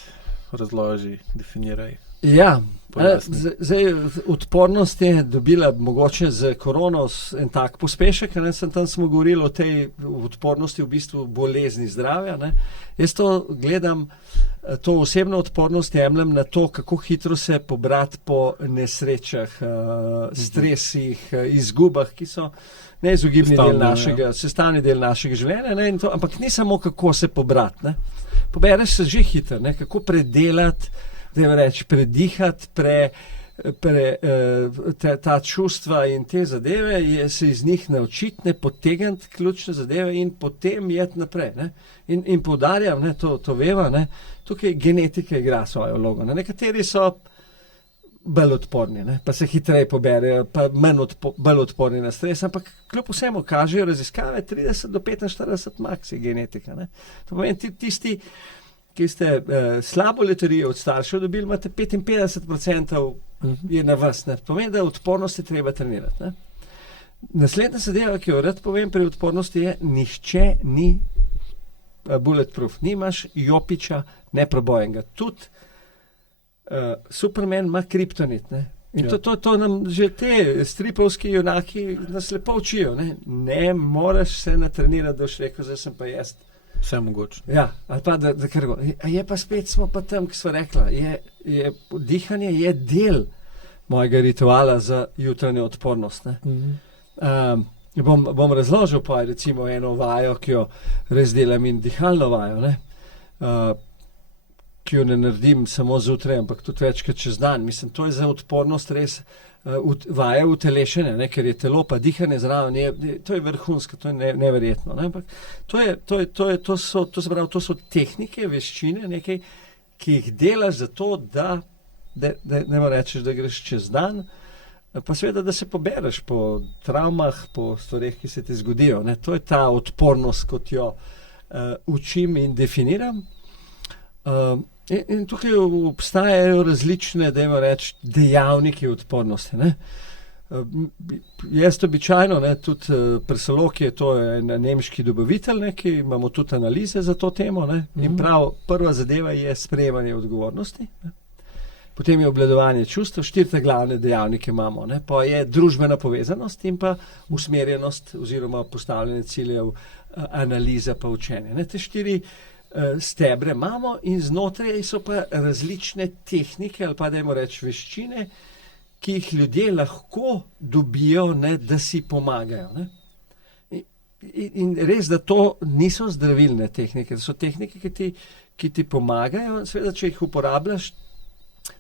razloži, definiraj. Ja, Pojasni. zdaj odpornost je dobila mogoče z korono en tak pospešek, ne, tam smo govorili o tej odpornosti v bistvu bolezni zdravja, ne. Jaz to gledam, to osebno odpornost jemljem na to, kako hitro se pobrati po nesrečah, stresih, izgubah, ki so neizogibni sestavni del našega življenja, ne, in to, ampak ni samo kako se pobrati, ne. Pobereš se že hitro, ne, kako predelati, predihati, ta čustva in te zadeve, se iz njih naučiti, ne potegniti ključne zadeve in potem jeti naprej. Ne. In poudarjam, ne, to veva, ne, tukaj genetika igra svojo vlogo. Ne. Nekateri so bolj odporni, ne, pa se hitreje poberejo, pa bolj odporni na stres, ampak kljub vsemu kažejo raziskave 30 do 45 max je genetika. Ne. To pomeni, tisti, ki ste slabo loterijo od staršev dobili, imate 55% je na vas. Ne. Pomeni, da odpornost je treba trenirati. Ne. Naslednja zadeva, ki jo rad povem pri odpornosti je, nihče ni bulletproof. Nimaš jopiča neprobojenega. Tudi Superman ima kriptonit. Ne. In to nam že te stripovski junaki nas lepo učijo. Ne moreš se natrenirati, da boš rekel, zdaj sem pa jaz. Vse mogoče. Ja, ali pa da krgo. Je pa spet, smo pa tam, ki smo rekla, dihanje je del mojega rituala za jutranjo odpornost. Ne. Bom razložil pa recimo eno vajo, ki jo res delam, in dihalno vajo, ne, ki jo ne naredim samo zjutraj, ampak tudi večkrat čez dan. Mislim, to je za odpornost res vaja utelešenja, ne, ker je telo pa dihanje zraven, to je vrhunsko, to je neverjetno. Ne, ampak to so tehnike, veščine, nekaj, ki jih delaš zato, da ne moreš reči, da greš čez dan, pa seveda, da se pobereš po travmah, po stvareh, ki se ti zgodijo. Ne. To je ta odpornost, kot jo učim in definiram. In tukaj obstajajo različne, dajmo reči, dejavniki odpornosti. Ne. Jaz običajno, ne, tudi Presolog je to en nemški dobavitelj, ne, ki imamo tudi analize za to temo, ne, in prav prva zadeva je sprejemanje odgovornosti, ne. Potem je obvladovanje čustev, 4 glavne dejavnike imamo, ne, pa je družbena povezanost in pa usmerjenost oziroma postavljanje ciljev, analiza pa učenje. Ne. Te 4 stebre imamo in znotraj so pa različne tehnike ali pa, dajmo reči, veščine, ki jih ljudje lahko dobijo, ne, da si pomagajo. Ne. In res, da to niso zdravilne tehnike, so tehnike, ki ti pomagajo, seveda, če jih uporabljaš,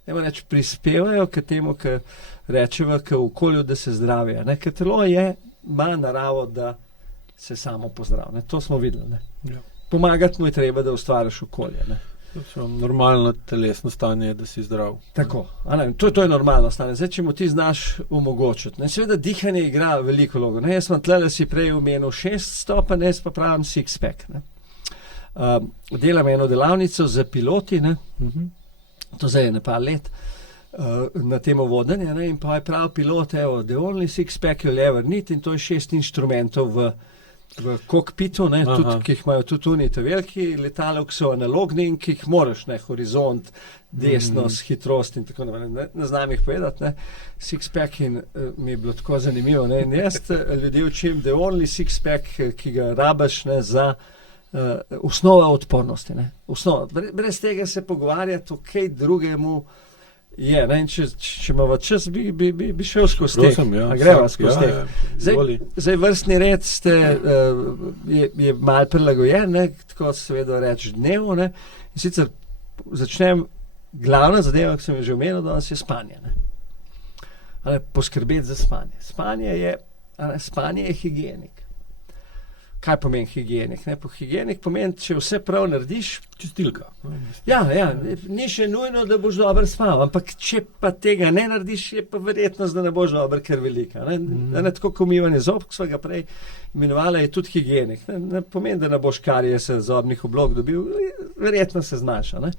dajmo reči, prispevajo k temu, k rečeva, k okolju, da se zdravijo. Ker telo ima naravo, da se samo pozdravi. To smo videli. Ne. Ja. Pomagati mu je treba, da ustvariš okolje. Ne. Normalno telesno stanje je, da si zdrav. Tako, to je normalno stanje. Zdaj, če mu ti znaš omogočiti. Ne. Seveda dihanje igra veliko vlogo. Ne. Jaz sem tlele si prej omenil 6 stopenj, jaz pa pravim six-pack. Delam eno delavnico za piloti, ne. To zdaj je na par let, na temo vodenja, ne, in pa je prav pilot, the only six-pack you'll ever need, in to je 6 inštrumentov v kokpitu, ne, tudi, ki jih imajo tudi unite veliki letalov, ki so analogni in ki jih moraš, ne, horizont, desnost, hitrost in tako naprej. Ne znam jih povedati, ne. Six-pack in mi je bilo tako zanimivo, ne, in jaz ljudje učim, the only six-pack, ki ga rabaš, ne, za osnova odpornosti. Ne. Osnova. Brez tega se pogovarjati o kaj drugemu je. Ne. In če imamo čas, bi šel skozi teh. Greva skozi teh. Zdaj vrstni red je malo prilagojen, ne, tako seveda reči dnevu. Ne. In sicer začnem, glavna zadeva, ki sem jo že omenil danes, je spanje. Ne. Poskrbeti za spanje. Spanje je higienik. Kaj pomeni higienik? Higienik pomeni, če vse prav narediš. Čistilka. Ja, ni še nujno, da boš dobro spal, ampak če pa tega ne narediš, je pa verjetnost, da ne boš dobro kar velika. Ne, tako kot umivanje zob, ki smo ga prej imenovali, je tudi higienik. Ne pomeni, da ne boš karies zobnih oblog dobil, verjetno se zmanjša.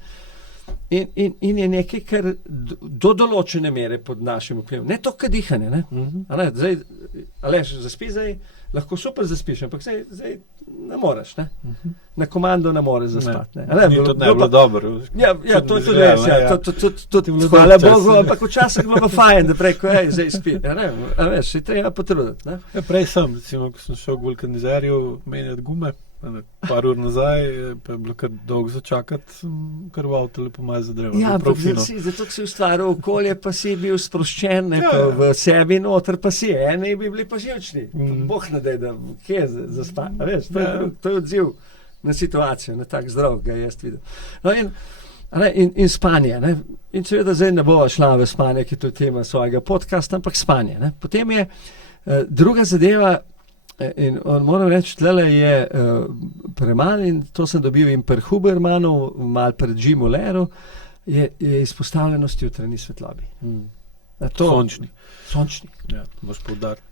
In je nekaj, kar do določene mere pod našim vplivom. Ne to, kar dihanje. Ne? Zdaj, Aleš, zaspi zdaj, lahko super zaspiš, ampak zdaj ne moreš. Ne? Na komando ne moreš zaspati. Ni to ne bilo dobro. Ja, to je tudi res. Hvala Bogu, ampak včasih je bilo pa fajn, da preko, zdaj spi. Veš, si treba potruditi. Prej sem, recimo, ko sem šel k vulkanizerju menjati gume, par ur nazaj, pa je bilo kar dolgo začakati, sem kar v avtu lepo malo zadreval. Ja, ampak zato si ustvaril okolje, pa si bil sproščen, v sebi noter pa si, eni bi bili pa živčni. Bog ne dej, da kje zaspati. Veš, to je odziv na situacijo, na tak zdrav, ga jaz videl. No in spanje. Ne? In seveda zdaj ne bova šla v spanje, ki je to tema svojega podcasta, ampak spanje. Ne? Potem je druga zadeva, in moram reči, tlele je premalo, in to sem dobil in pri Hubermanu, malo pri Jimu Leru, je izpostavljenost jutranji svetlobi. Sončni. Ja, moš poudariti.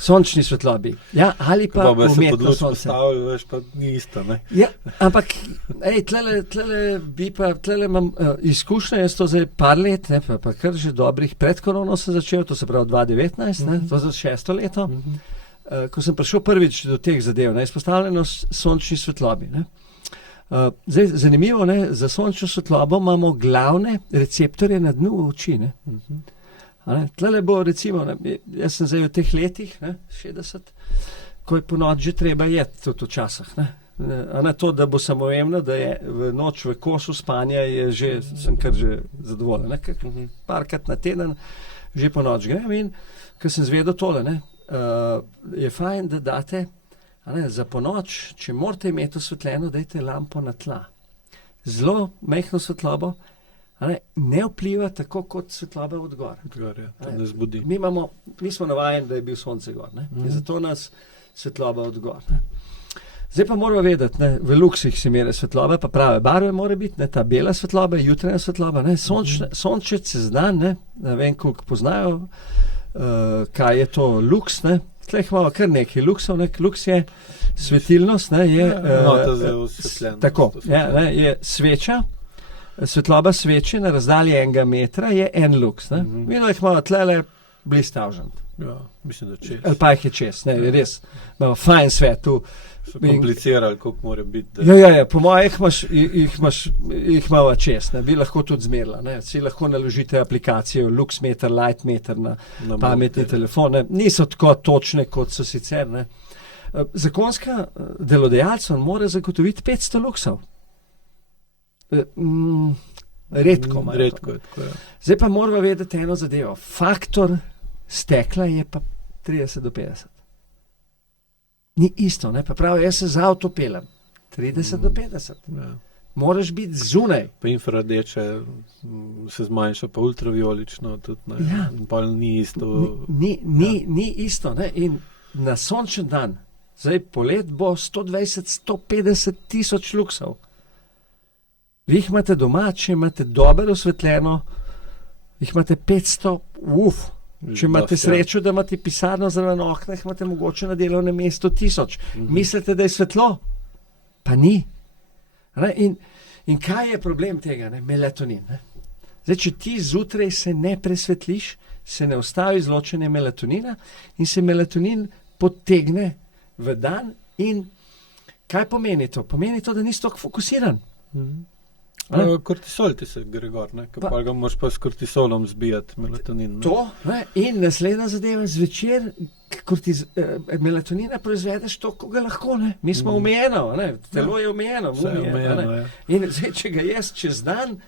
Sončni svetlobi. Ja, ali pa umetno sonce. Postavil, veš, pa ni isto, ne? Ja, ampak, tlele imam izkušnje, jaz to zdaj par let, ne, pa kar že dobrih, pred korono sem začel, to se pravi 2019, ne, to za 6. leto, ko sem prišel prvič do teh zadev, izpostavljenost sončni svetlobi. Ne. Zdaj, zanimivo, ne, za sončno svetlobo imamo glavne receptorje na dnu oči. Ne. Tlele bo, recimo, jaz sem zdaj v teh letih, 60, ko je po noč že treba jeti tudi včasih. Na to, da bo samoumevno, da je v noč v kosu spanja, sem kar že zadovoljen. Parkrat na teden, že po noč grem in ko sem zvedel tole, je fajn, da date za ponoč, če morate imeti osvetljeno, dajte lampo na tla. Zelo mehko svetlobo, ne vpliva tako kot svetloba od gor. To ne zbudi. Mi smo navajeni, da je bil sonce gor. In zato nas svetloba od gor. Zdaj pa moramo vedeti, v luksih si mere svetlobe, pa prave barve mora biti, ta bela svetloba, jutranja svetloba, sončec se zna, ne vem, koliko poznajo, kaj je to luks, tleh imamo kar nekaj luksov, luks je svetilnost, tako, je sveča, svetloba sveče na razdalji 1 metra je en luks. Mi jih imamo tlele blistavžent. Ja, mislim, da čez. Ali pa jih je čez, res, imamo fajn svet tu. So komplicirali, koliko mora biti. Ja, po moje jih malo čez, bi lahko tudi zmerila. Si lahko naložite aplikacijo Luxmeter, Lightmeter na pametni telefon. Niso tako točne, kot so sicer. Zakonska delodajalca mora zagotoviti 500 luksov. Redko je tako, ja. Zdaj pa moramo vedeti eno zadevo. Faktor stekla je pa 30 do 50. Ni isto, pa pravi, jaz se z avto pelem. 30 do 50. Ja. Moraš biti zunaj. Pa infraredeče se zmanjša, pa ultraviolično tudi. Ja. Pa ni isto. Ni isto. In na sončen dan, zdaj polet bo 120-150 tisoč luksov. Vi jih imate doma, če imate dobro osvetljeno, jih imate 500, Če imate srečo, da imate pisarno zraven okna, imate mogoče na delovnem mestu 1000. Mislite, da je svetlo? Pa ni. In kaj je problem tega? Melatonin. Zdaj, če ti zjutraj se ne presvetliš, se ne ustavi izločanje melatonina in se melatonin potegne v dan. In kaj pomeni to? Pomeni to, da nisi tako fokusiran. Kortisol ti se gre gor, pa ga moraš pa s kortisolom zbijati, melatonin. To, in naslednja zadeva, zvečer melatonina proizvedeš to, ko ga lahko, Mi smo omejeno, telo je omejeno. In zdaj, če ga jaz čez dan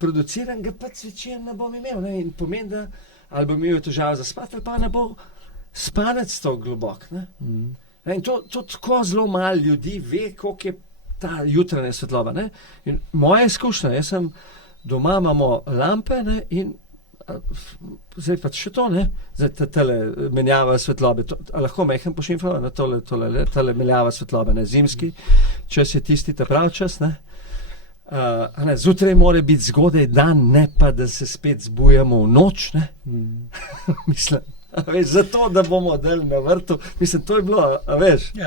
produciram, ga pa zvečer ne bom imel. In pomeni, da ali bom imel težave za spati, ali pa ne bo spanec to globok. In to tako zelo malo ljudi ve, koliko je ta jutranja svetloba. In moja izkušnja, jaz sem doma, imamo lampe in zdaj pa še to, zdaj tale menjava svetlobe, lahko mehen pošimfava na tole menjava svetlobe, zimski čas je tisti ta prav čas, zjutraj mora biti zgodaj dan, ne pa da se spet zbujamo v noč, mislim. Zato, da bomo delali na vrtu. Mislim, to je bilo,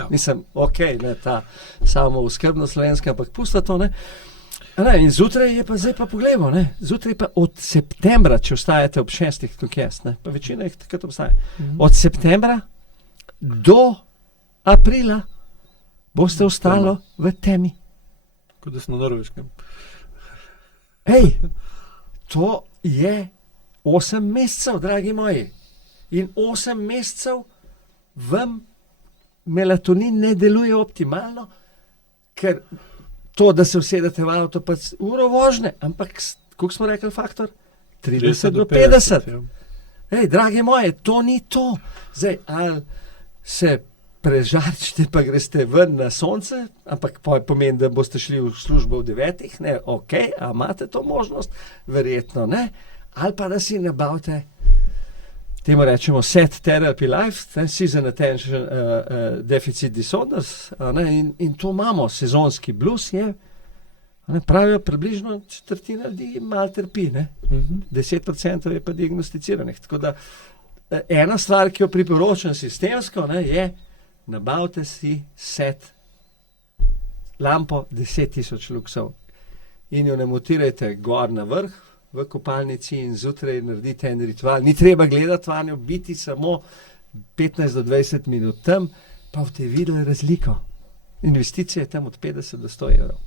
Mislim, ta samo skrbno slovenska, ampak pusta to, In zjutraj je pa zdaj pa pogledamo, ne? Zjutraj pa od septembra, če ostajate ob 6, kot jaz, ne? Pa večina jih takrat obstaja. Od septembra do aprila boste ostalo v temi. Kot da sem na Norveškem. Hej, to je 8 mesecev, dragi moji. In 8 mesecev vam melatonin ne deluje optimalno, ker to, da se usedete v avto, pa uro vožnje, ampak, koliko smo rekli faktor? 30 do 50. Hej, dragi moji, to ni to. Zdaj, ali se prežarčite, pa greste ven na sonce, ampak pomeni, da boste šli v službo v 9, ne, ok, a imate to možnost? Verjetno ne. Ali pa da si nabavite, temu rečemo set therapy life, season attention deficit disorders, in to imamo, sezonski blues je, pravijo približno četrtina ljudi malo trpi, ne? 10% je pa diagnosticiranih. Tako da ena stvar, ki jo priporočam sistemsko, ne, je nabavite si set lampo 10.000 luksov in jo namontirajte gor na vrh v kopalnici in zjutraj naredite en ritual. Ni treba gledati vanjo, biti samo 15 do 20 minut tam, pa boste videli razliko. Investicija je tam od 50 do 100 evrov.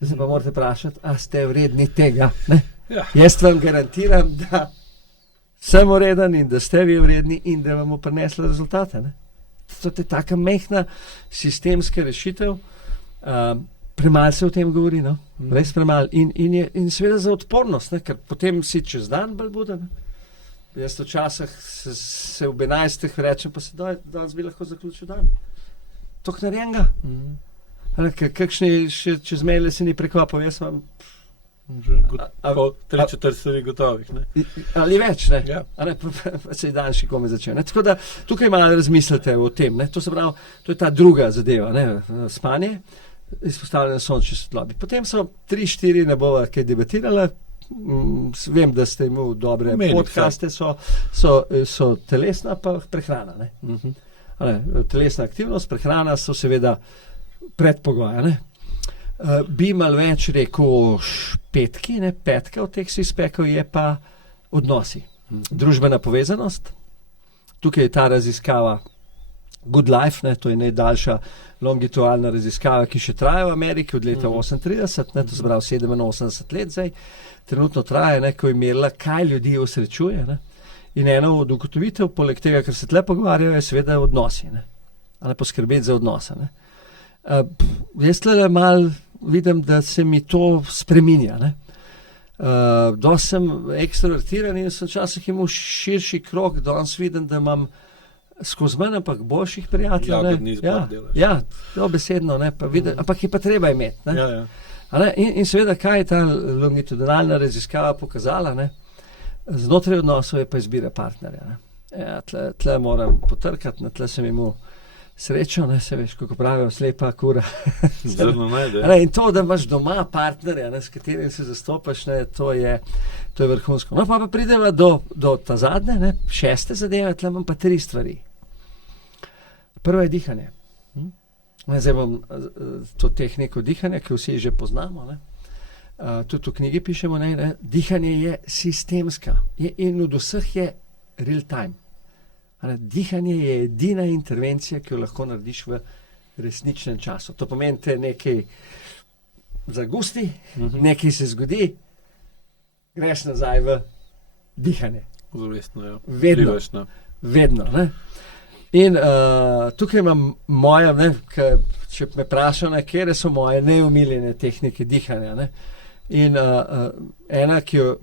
Zdaj se pa morate vprašati, a ste vredni tega? Ne? Ja. Jaz vam garantiram, da sem vreden in da ste vi vredni in da vam bo prinesla rezultate. Ne? To je taka mehna sistemska rešitev. Premalo se o tem govori, no? Res premalo. In seveda za odpornost, ne? Ker potem si čez dan bolj buden. Jaz včasih se ob 11 rečem, pa se danes bi lahko zaključil dan. Tok narejenega. Kakšni še čez maile se ni prekopal, jaz vam... Že 3/4 so vi gotovih, ne? Ali več, ne? Ja. Pa se je dan še kome začel. Tako da tukaj malo razmislite o tem, ne? To se pravi, to je ta druga zadeva, ne? Spanje, izpostavljene sončne svetlobi. Potem so 3-4, ne bova kaj debatirala, vem, da ste imeli dobre podcaste, so telesna pa prehrana, ne? Telesna aktivnost, prehrana so seveda predpogoja, ne? Bi malo več rekel petki, ne, petka od teh sispekov je pa odnosi. Družbena povezanost. Tukaj je ta raziskava Good Life, ne, to je najdaljša longitudinalna raziskava, ki še traja v Ameriki od leta 38, ne, to se pravi 87 let zdaj. Trenutno traja, ne, ko je merila, kaj ljudi osrečuje. Ne. In ena od ugotovitev, poleg tega, ker se tle pogovarjajo, je seveda odnosi. Ne. Ali poskrbeti za odnose. Ne. Jaz tle malo vidim, da se mi to spreminja. Dosti sem ekstrovertiran in sem včasih imel širši krog, danes vidim, da imam skozi manj, ampak boljših prijateljev. Ja, dobesedno, ne, pa vidim, ampak je pa treba imeti. Ne. Ja. In seveda, kaj je ta longitudinalna raziskava pokazala, ne? Znotraj odnosov je pa izbira partnerja. Ne. Ja, tle moram potrkati, tle sem imel srečo, ne, se veš, kako pravijo, slepa kura. Zrno najde. In to, da imaš doma partnerja, ne, s katerim se zastopaš, ne, to je vrhunsko. No, pa prideva do ta zadnje, ne, 6. zadeve, tle imam pa 3 stvari. Prvo je dihanje. Zdaj bom to tehniko dihanja, ki vsi že poznamo, ne. Tudi v knjigi pišemo, ne, dihanje je sistemska in od vseh je real time. Dihanje je edina intervencija, ki jo lahko narediš v resničnem času. To pomeni, te nekaj zagusti, nekaj se zgodi, greš nazaj v dihanje. Zavestno, ja. Vedno, ne. In tukaj imam moja, ne, če me vprašajo, kere so moje neomiljene tehnike dihanja, ne. In ena, ki jo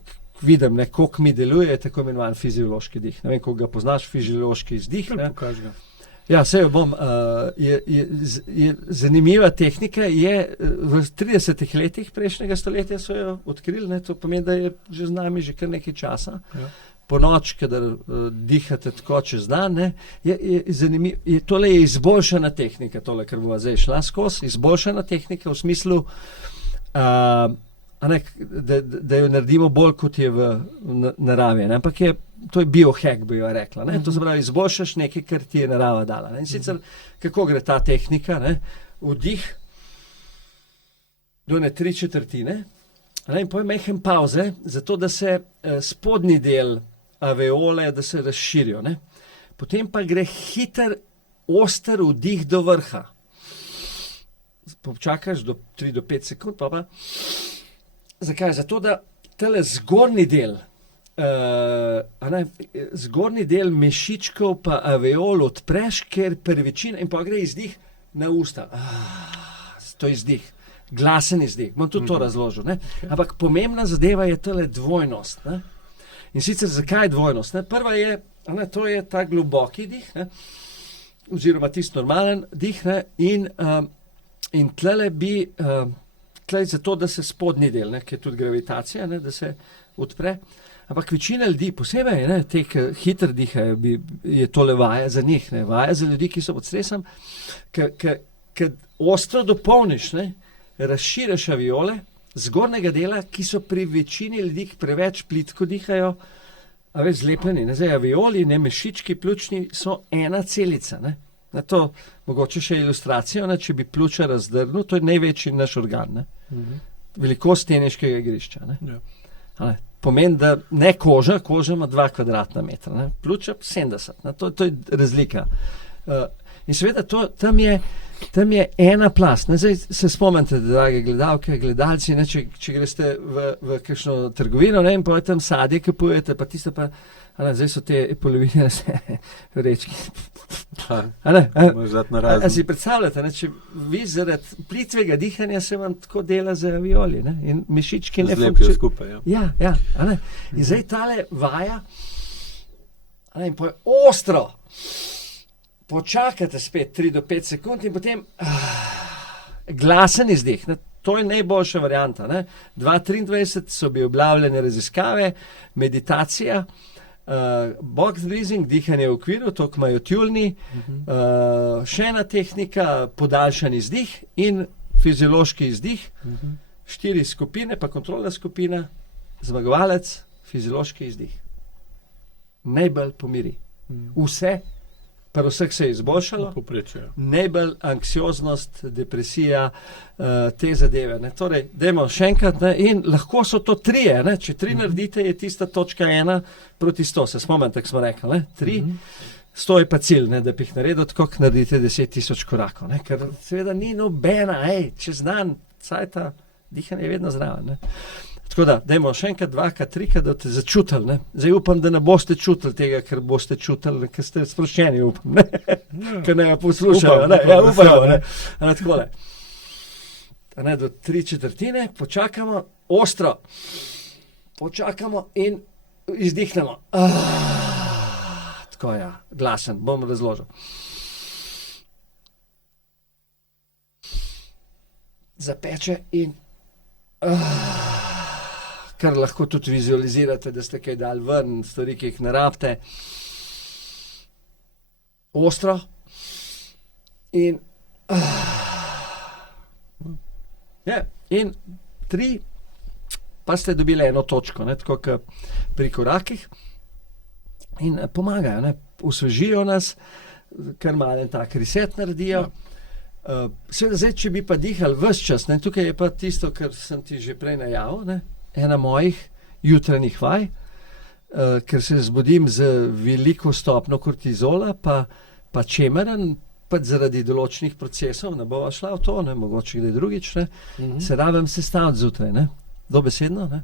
vidim, ne, koliko mi deluje, je tako imenovan fiziološki dih. Ne vem, koliko ga poznaš, fiziološki izdih. Pokaži ga. Ja, sej bom. Je zanimiva tehnika, je v 30 letih prejšnjega stoletja so jo odkrili, ne, to pomeni, da je že z nami že kar nekaj časa. Ja. Po noč, kadar dihate tako čez dan, ne, je zanimivo. Tole je izboljšana tehnika, tole, kar bova zdaj šla skozi, izboljšana tehnika v smislu, da jo naredimo bolj, kot je v naravi. Ne? Ampak to je biohack, bi jo rekla. Ne? To se pravi, izboljšaš nekaj, kar ti je narava dala. Ne? In sicer, kako gre ta tehnika? Ne? Vdih, do ne 3/4, in potem mehen pauze, zato da se spodnji del alveole, da se razširijo. Ne. Potem pa gre hiter, oster vdih do vrha. Počakaš do 3 do 5 sekund, pa. Zakaj? Zato, da tale zgornji del, zgornji del mešičkov pa alveol odpreš, ker prvičina in pa gre izdih na usta. To je izdih. Glasen izdih. Bom tudi to razložil. Ne? Ampak pomembna zadeva je tale dvojnost. Ne? In sicer zakaj dvojnost? Ne? Prva je, to je ta globoki dih, ne? Oziroma tisti normalen dih, ne? In tlele bi, tlele zato, da se spodnji del, ne? Ki je tudi gravitacija, ne? Da se odpre. Ampak večina ljudi, posebej ne? Teh hitr diha, je tole vaja za njih, ne? Vaja za ljudi, ki so pod stresom, ker ostro dopolniš, ne? Razširiš alveole zgornjega dela, ki so pri večini ljudi preveč plitko dihajo, a več zlepljeni. Zdaj, alveoli, ne, mešički pljučni so ena celica. Ne? Na to mogoče še ilustracijo, ne? Če bi pljuča razdrnil, to je največji naš organ. Ne? Velikost teniškega igrišča. Ne? Ja. Pomeni, da ne koža ima 2 kvadratna metra, ne? Pljuča 70. Ne? To je razlika. In seveda tam je ena plast. Ne? Zdaj se spomnite, drage gledalke, gledalci, ne? Če greste v kakšno trgovino, ne? In pa tam sadje kupujete, pa tiste pa, zdaj so te polovine vrečki. A si predstavljate, ne? Če vi zaradi plitvega dihanja se vam tako dela za alveoli, ne? In mišički ne funkcionirajo skupaj. Ja. In zdaj tale vaja, in pa je ostro. Počakate spet 3 do 5 sekund in potem glasen izdih. Ne? To je najboljša varianta. 2023 so bile objavljene raziskave, meditacija, box breathing, dihanje v okviru, to imajo tjulni, še ena tehnika, podaljšan izdih in fiziološki izdih. 4 skupine, pa kontrolna skupina, zmagovalec, fiziološki izdih. Najbolj pomiri. Vse. Pri vseh se je izboljšalo, najbolj anksioznost, depresija, te zadeve. Ne. Torej, dajmo še enkrat, ne. In lahko so to 3, ne. Če 3 naredite, je tista točka 1 proti 100, se spomnite, tako smo rekli, ne. 3, 100 je pa cilj, ne, da bi jih naredil tako, kot naredite 10,000 korakov, ne. Ker seveda ni nobena, čez dan, cajta, dihanje je vedno zraven, ne. Tako da, dajmo še enkrat 2, 3, da te začutili. Ne? Zdaj upam, da ne boste čutili tega, ker boste čutili, ker ste sproščeni, upam. Ne? Ker ne poslušajo. Upajo. Takole. Do 3/4 počakamo, ostro. Počakamo in izdihnemo. Tako je, glasen, bom razložil. Zapeče in kar lahko tudi vizualizirate, da ste kaj dali ven, stvari, ki jih ne rabite. Ostro. In in 3, pa ste dobili eno točko, ne, tako kot pri korakih. In pomagajo, ne, osvežijo nas, kar malo en tak reset naredijo. Seveda zdaj, če bi pa dihali ves čas, ne, tukaj je pa tisto, kar sem ti že prej najavil, ne, ena mojih jutranjih vaj, ker se zbudim z veliko stopno kortizola, pa čemeren, pa zaradi določenih procesov, ne bova šla v to, ne, mogoče kdaj drugič, ne, se rabim sestaviti zjutraj, ne, dobesedno, ne,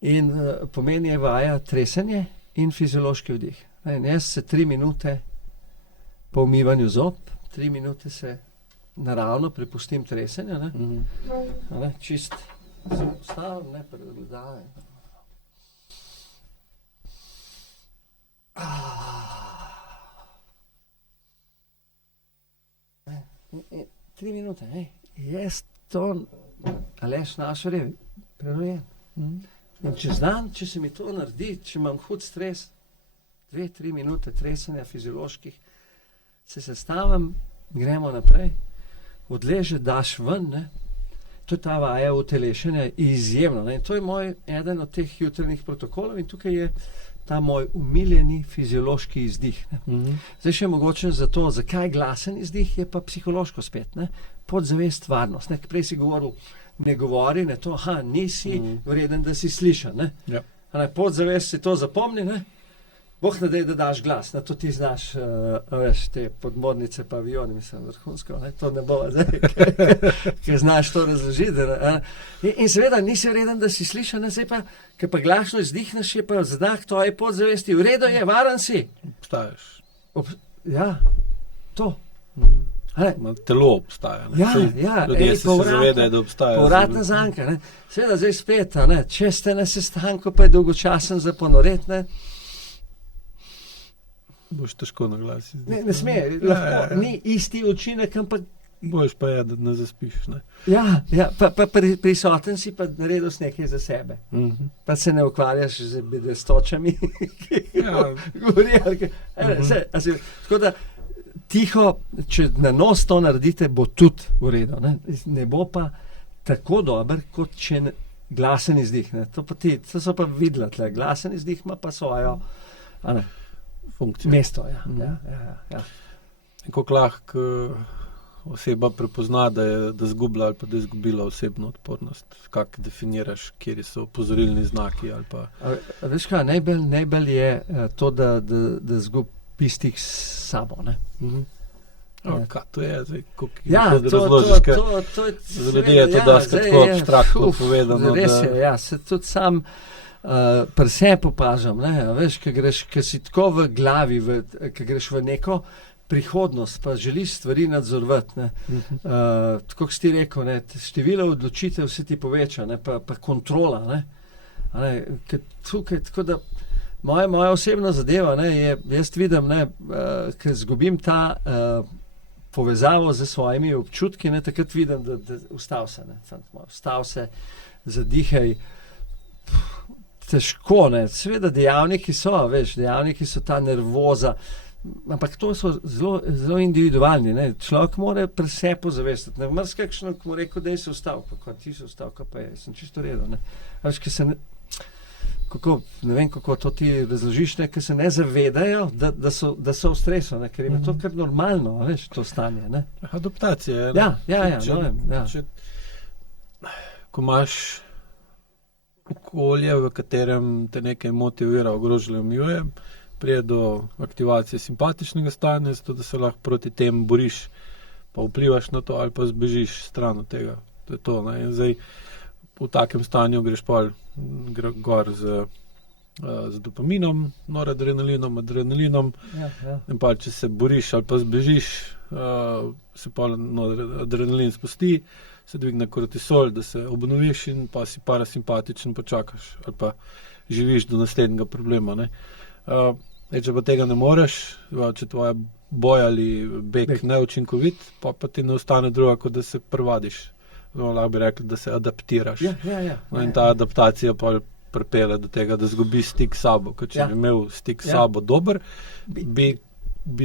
in pomeni je vaja tresenje in fiziološki vdih. In jaz se 3 minute po umivanju zob, 3 minute se naravno prepustim tresenju, ne, čist stavim, ne, pregledaj. 3 minute, jaz to, Aleš Našarjev, prerojen. In čez dan, če se mi to naredi, če imam hud stres, 2-3 minute tresenja fizioloških, se sestavim, gremo naprej, odleže, daš ven, ne. To je ta vaja utelešenja izjemno. Ne? In to je eden od teh jutranjih protokolov in tukaj je ta moj umiljeni fiziološki izdih. Zdaj še mogoče za to, zakaj glasen izdih, je pa psihološko spet. Ne? Podzavest, varnost. Ne? Prej si govoril, ne govori, ne to, nisi vreden, da si slišan. Ne? Ja. Podzavest si to zapomni, ne? Bog ne dej, da daš glas, to ti znaš, veš, te podmornice pa avioni, mislim, vrhunsko, ne? To ne bo zdaj, ki znaš to razložiti. In seveda nisi vreden, da si slišan, ne? Zdaj pa, ki pa glasno izdihneš, je pa znak tvoje podzavesti, v redu je, varen si. Obstaješ. Ja, to. Telo obstaja. Ljudje se zavedajo, da obstaja. Povratna zanka. Seveda zdaj spet, če ste na sestanku, pa je dolgočasen za ponoret, ne? Boš težko na glas. Ne sme, lahko, ni isti učinek, ampak... Boš pa da ne zaspiš, ne? Pa prisoten si pa naredil nekaj za sebe. Pa se ne ukvarjaš z bedestočami, ki govori. Tako da tiho, če na nos to naredite, bo tudi v redu. Ne bo pa tako dober, kot če glasen izdih. To so pa videla tle. Glasen izdih ima pa svojo funkcijo. Mesto, ja. In kako lahko oseba prepozna, da je zgubila ali pa da je izgubila osebno odpornost? Kako definiraš, kje so opozorilni znaki? Ali pa... Veš kaj, najbolj je to, da zgubi stik s sabo. Kaj to je? Kako razložiš, za ljudi je to dosti tako abstraktno povedano. Res je, se tudi sam pri sebi opažam, veš, ki si tako v glavi, ki greš v neko prihodnost, pa želiš stvari nadzorovati. Tako kot si ti rekel, število odločitev se ti poveča, pa kontrola. Tukaj, tako da moja osebna zadeva je, jaz vidim, ker izgubim ta povezavo z svojimi občutki, takrat vidim, da ustav se, zadihaj. Težko, seveda dejavniki so ta nervoza, ampak to so zelo, zelo individualni. Človek mora pri sebi pozavestiti. Marsikakšno, ko mu rekel, da je se ustavil, pa ti se ustavil, pa je, sem čisto redo. Ne vem, kako to ti razložiš, ker se ne zavedajo, da so v stresu, ker je to kar normalno, to stanje. Adaptacija. Ja. Ko imaš okolje, v katerem te nekaj motivira, ogroža, omejuje, pride do aktivacije simpatičnega stanja, zato da se lahko proti tem boriš, pa vplivaš na to ali pa zbežiš stran od tega. To je to. In zdaj v takem stanju greš gor z dopaminom, noradrenalinom, adrenalinom. In pa če se boriš ali pa zbežiš, se pa adrenalin spusti, se dvigne kortisol, da se obnoviš in pa si parasimpatičen počakaš ali pa živiš do naslednjega problema. Če pa tega ne moreš, če tvoja boj ali beg neučinkovit, pa ti ne ostane druga, kot da se prevadiš. Lahko bi rekli, da se adaptiraš. In ta adaptacija pa pripelje do tega, da zgubi stik s sabo. Ker če bi imel stik s sabo dober, bi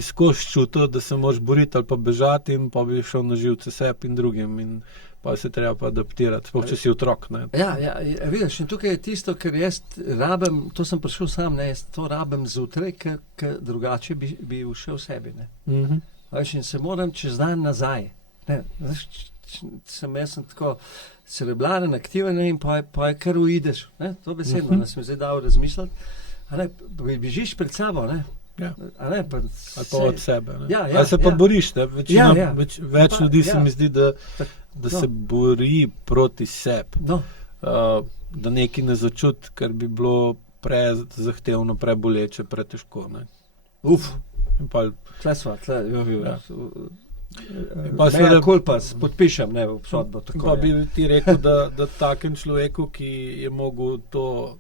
skozi čutil, da se moraš boriti ali pa bežati in pa bi šel na živce sebi in drugim in pa se treba pa adaptirati, sploh če si otrok. Vidiš, in tukaj je tisto, ker jaz rabim, to sem prišel sam, jaz to rabim zjutraj, ker drugače bi ušel sebi. In se moram čez dan nazaj. Jaz sem tako cerebralen, aktiven in pa je kar uideš. To besedno, da sem zdaj dal razmišljati. Bežiš pred sabo, Ali pa od sebe. Ali se pa boriš, več ljudi se mi zdi, da se bori proti sebi. Da nekaj ne začuti, ker bi bilo prezahtevno, preboleče, pretežko. Meja culpa, podpišem, obsodbo. Pa bi ti rekel, da takem človeku, ki je mogel to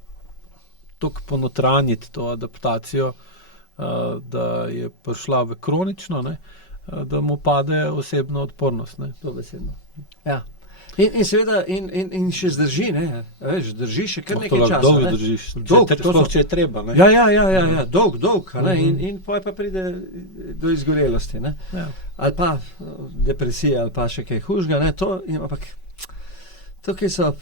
toliko ponotranjiti, to adaptacijo, da je prišla v kronično, da mu pade osebna odpornost. Dobesedno. Ja. In seveda, in še zdrži, drži še kar nekaj časa. Dolgo držiš, sploh če je treba. Ja, dolg, in pa pride do izgorelosti, ali pa depresija, ali pa še kaj hujšega, ampak tukaj so,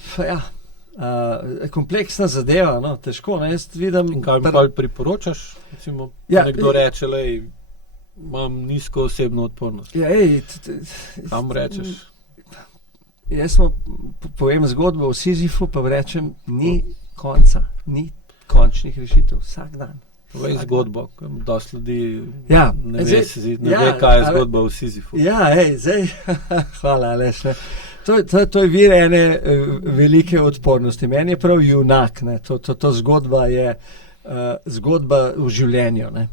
kompleksna zadeva, težko, jaz vidim... In kaj mi pa priporočaš? Recimo, nekdo reče, imam nizko osebno odpornost. Kam rečeš? jaz povem zgodbo o Sizifu, pa rečem, ni konca, ni končnih rešitev, vsak dan. Povej zgodbo, dosti ljudi ne ve, kaj je zgodba o Sizifu. Zdaj, hvala, Aleš. To je vir ene velike odpornosti. Meni je prav junak, ne. To zgodba je zgodba v življenju, ne.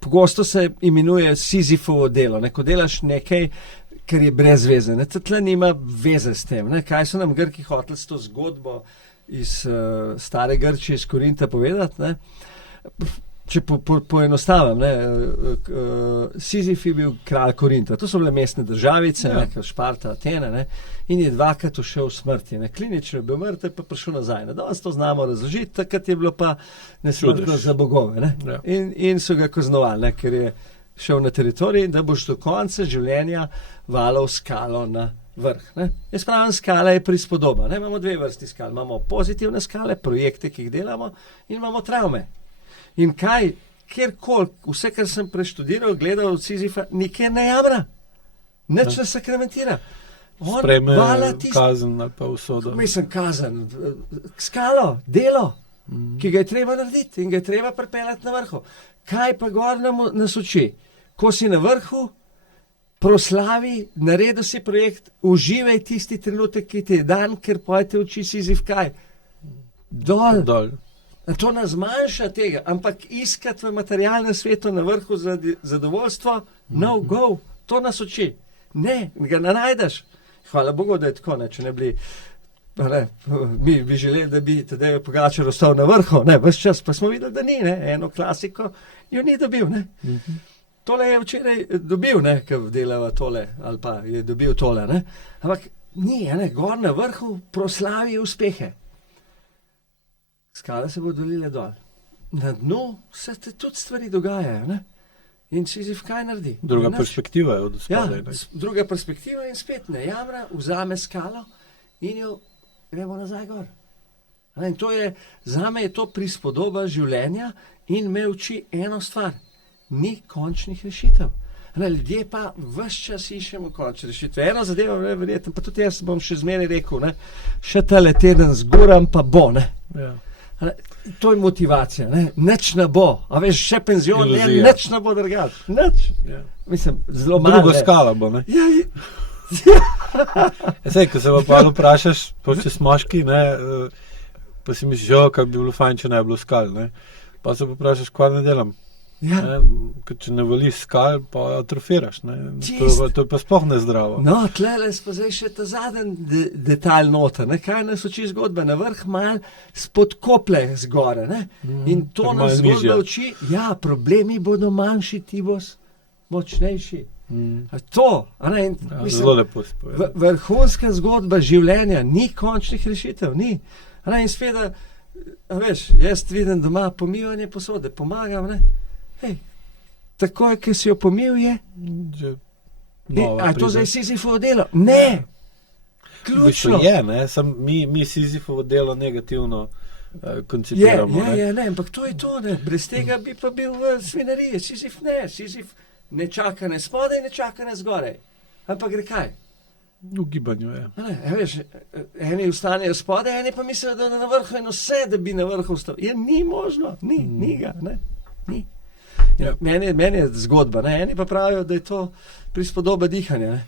Pogosto se imenuje Sizifovo delo, ne. Ko delaš nekaj, kar je brez veze, ne. Tle nima veze s tem, ne. Kaj so nam Grki hoteli s to zgodbo iz stare Grčije, iz Korinta povedati, ne. Če poenostavim, Sizif je bil kralj Korinta. To so bile mestne državice, Šparta, Atene, ne, in je dvakrat ušel v smrti. Ne. Klinično je bil mrtev, pa prišel nazaj. Danes to znamo razložiti, takrat je bilo pa nesmrtnost za bogove. Ne. Ja. In so ga kaznovali, ne, ker je šel na teritorij, da boš do konca življenja valal skalo na vrh. Ne. Jaz pravim, skala je prispodoba. Ne. Imamo dve vrsti skal. Imamo pozitivne skale, projekte, ki jih delamo, in imamo travme. In kaj, kjerkoli, vse, kar sem preštudiral, gledal od Sizifa, nikjer ne jamra. Nič ne sakramentira. Sprejme kazen ali pa usodo. Mislim, kazen. Skalo, delo, ki ga je treba narediti in ga je treba pripeljati na vrhu. Kaj pa gor nas uči? Ko si na vrhu, proslavi, naredi si projekt, uživaj tisti trenutek, ki ti je dan, ker pojete uči Sizif kaj? Dol. To nas zmanjša tega, ampak iskati v materialnem svetu na vrhu zadovoljstvo, no go, to nas uči. Ne, ga ne najdeš. Hvala Bogu, da je tako, ne, če ne bi, mi bi želeli, da bi Tadej Pogačar ostal na vrhu, ne, ves čas, pa smo videli, da ni, ne, eno klasiko jo ni dobil, ne. Tole je včeraj dobil, ne, ker delava tole, ali pa je dobil tole, ne, ampak ni, ne, gor na vrhu proslavi uspehe. Skale se bodo dolile dol. Na dnu se te tudi stvari dogajajo, ne? In Sizif kaj naredi? Druga perspektiva je od spodaj. Druga perspektiva in spet ne jamra, vzame skalo in jo gremo nazaj gor. In to je, zame je to prispodoba življenja in me uči eno stvar. Ni končnih rešitev. Ljudje pa ves čas iščemo končne rešitve. Eno zadevo je verjetno, pa tudi jaz bom še zmeraj rekel, ne? Še tale teden zguram, pa bo, ne? Ja. To je motivacija, ne? Nič ne bo. A veš, še penzion, nič ne bo drugač. Nič. Ja. Mislim, zelo malo. Drugo skala bo, ne? Sej, ko se pa vprašaš, če si moški, ne, pa si misliš, kaj bi bilo fajn, če ne bi bilo skal, ne? Pa se pa vprašaš, kaj ne delam. Ja. Ker če ne vališ skal, pa atrofiraš. To je pa sploh nezdravo. No, tlele pa zdaj še ta zadnji detalj noter. Kaj nas uči zgodba? Na vrh mal spodkople zgore. Ne? In to nas zgodba uči, problemi bodo manjši, ti boš močnejši. To, zelo lepo spovedal. Vrhunska zgodba življenja, ni končnih rešitev, ni. In sveda, veš, jaz vidim doma pomivanje posode, pomagam, ne? Hej, takoj, ki si jo pomil, je? A to zdaj Sizifovo delo? Ne! Ključno! Je, ne? Mi Sizifovo delo negativno koncipiramo. Ne, ampak to je to, ne? Brez tega bi pa bil v svinariji. Sizif ne čaka ne spodaj, ne čaka ne zgoraj. Ampak gre kaj? V gibanju, je. Veš, eni vstanejo spodaj, eni pa mislijo, da na vrhu in vse, da bi na vrhu vstal. Ni možno, ni ga, ne? Ni. Ja. Meni je zgodba, ne? Eni pa pravijo, da je to prispodoba dihanja, ne?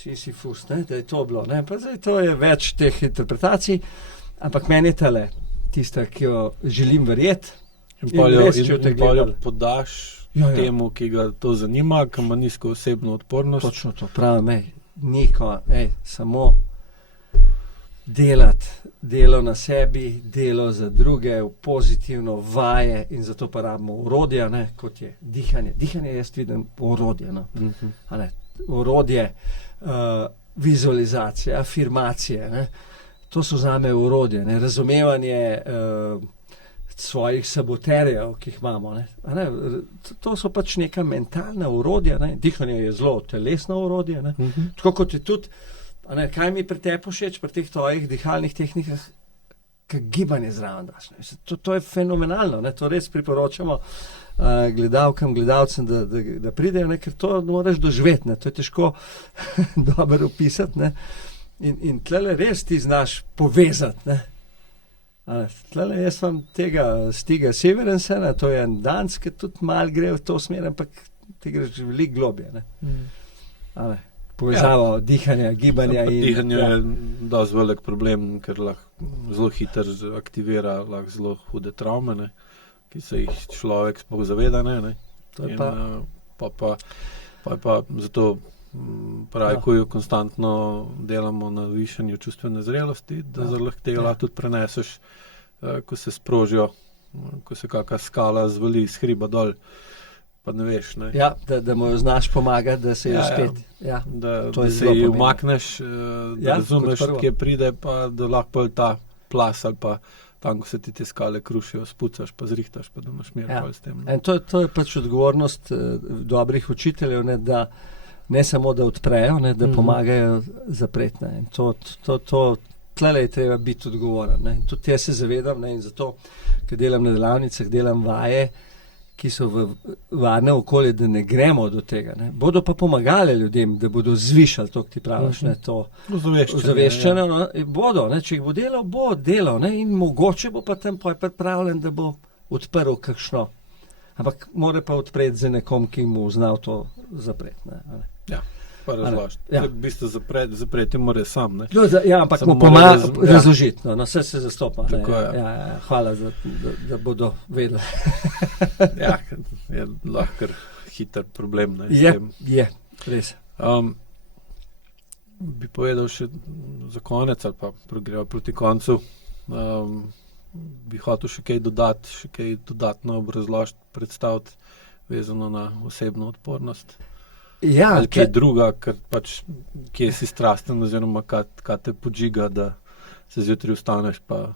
Sizifus, ne? Da je to bilo, ne? Pa zdaj to je več teh interpretacij, ampak meni je tale tista, ki jo želim verjeti. In poljo podaš temu, ki ga to zanima, ki ima nizko osebno odpornost. Točno to, pravim, niko, samo delati, delo na sebi, delo za druge, pozitivno, vaje in zato pa rabimo orodja, ne, kot je dihanje. Dihanje jaz vidim orodje, no. Orodje, vizualizacije, afirmacije, ne. To so zame orodje, ne, razumevanje svojih saboterjev, ki jih imamo, ne. To so pač neka mentalna orodja, ne. Dihanje je zelo telesno orodje, ne. Tako kot je tudi, kaj mi pri tebi všeč, pri teh tvojih dihalnih tehnikah, gibanje zraven daš. To je fenomenalno, ne? To res priporočamo gledalkam, gledalcem, da pridejo, ne? Ker to moraš doživeti, ne? To je težko dobro opisati, ne? In tlele res ti znaš povezati, ne? Tlele jaz vam tega Stiga Severensen, to je en Danc, ki tudi mal gre v to smer, ampak ti greš veliko globje, ne? Povezavo dihanja, gibanja. Dihanje je dosti velik problem, ker lahko zelo hitro aktivira lahko zelo hude travme, ne, ki se jih človek sploh zaveda, ne. To je pa zato pravi, ko jo konstantno delamo na višanju čustvene zrelosti, da lahko tega lahko tudi preneseš, ko se sprožijo, ko se kakšna skala zvali iz hriba dol. Pa ne veš, ne. Ja, da mu znaš pomagati, da se je spet. Ja, da se ji umakneš, da razumeš, kje pride, pa da lahko ta plas ali pa tam, ko se ti te skale krušijo, spucaš, pa zrihtaš, pa da imaš mir s tem. In to je pač odgovornost dobrih učiteljev, ne, da ne samo, da odprejo, ne, da pomagajo zapreti. Ne. In to tlele je treba biti odgovoren. Ne. In tudi jaz se zavedam, ne, in zato, ker delam na delavnicah, delam vaje, ki so v varne okolje, da ne gremo do tega. Ne. Bodo pa pomagali ljudem, da bodo zvišali to, ki ti praviš, ne, to ozaveščene. Ja. No, bodo, ne, če jih bo delal, ne, in mogoče bo pa tam pripravljen, da bo odprl kakšno. Ampak mora pa odpreti za nekom, ki mu znal to zapreti. Ne. Ja, pa razložiti. Ja. V bistvu zapreti mora sam, ne. Ja, ampak mu pomaga razložiti. No, vse se zastopa. Tako je. Ja, hvala, da bodo vedeli. Ja, je lahko hiter problem. Ne, je, res. Bi povedal še za konec, ali pa greva proti koncu, bi hotel še kaj dodati, še kaj dodatno obrazložiti, predstaviti, vezano na osebno odpornost. Ja, ali kaj druga, ker pač kje si strasten, oziroma kaj te podžiga, da se zjutraj vstaneš pa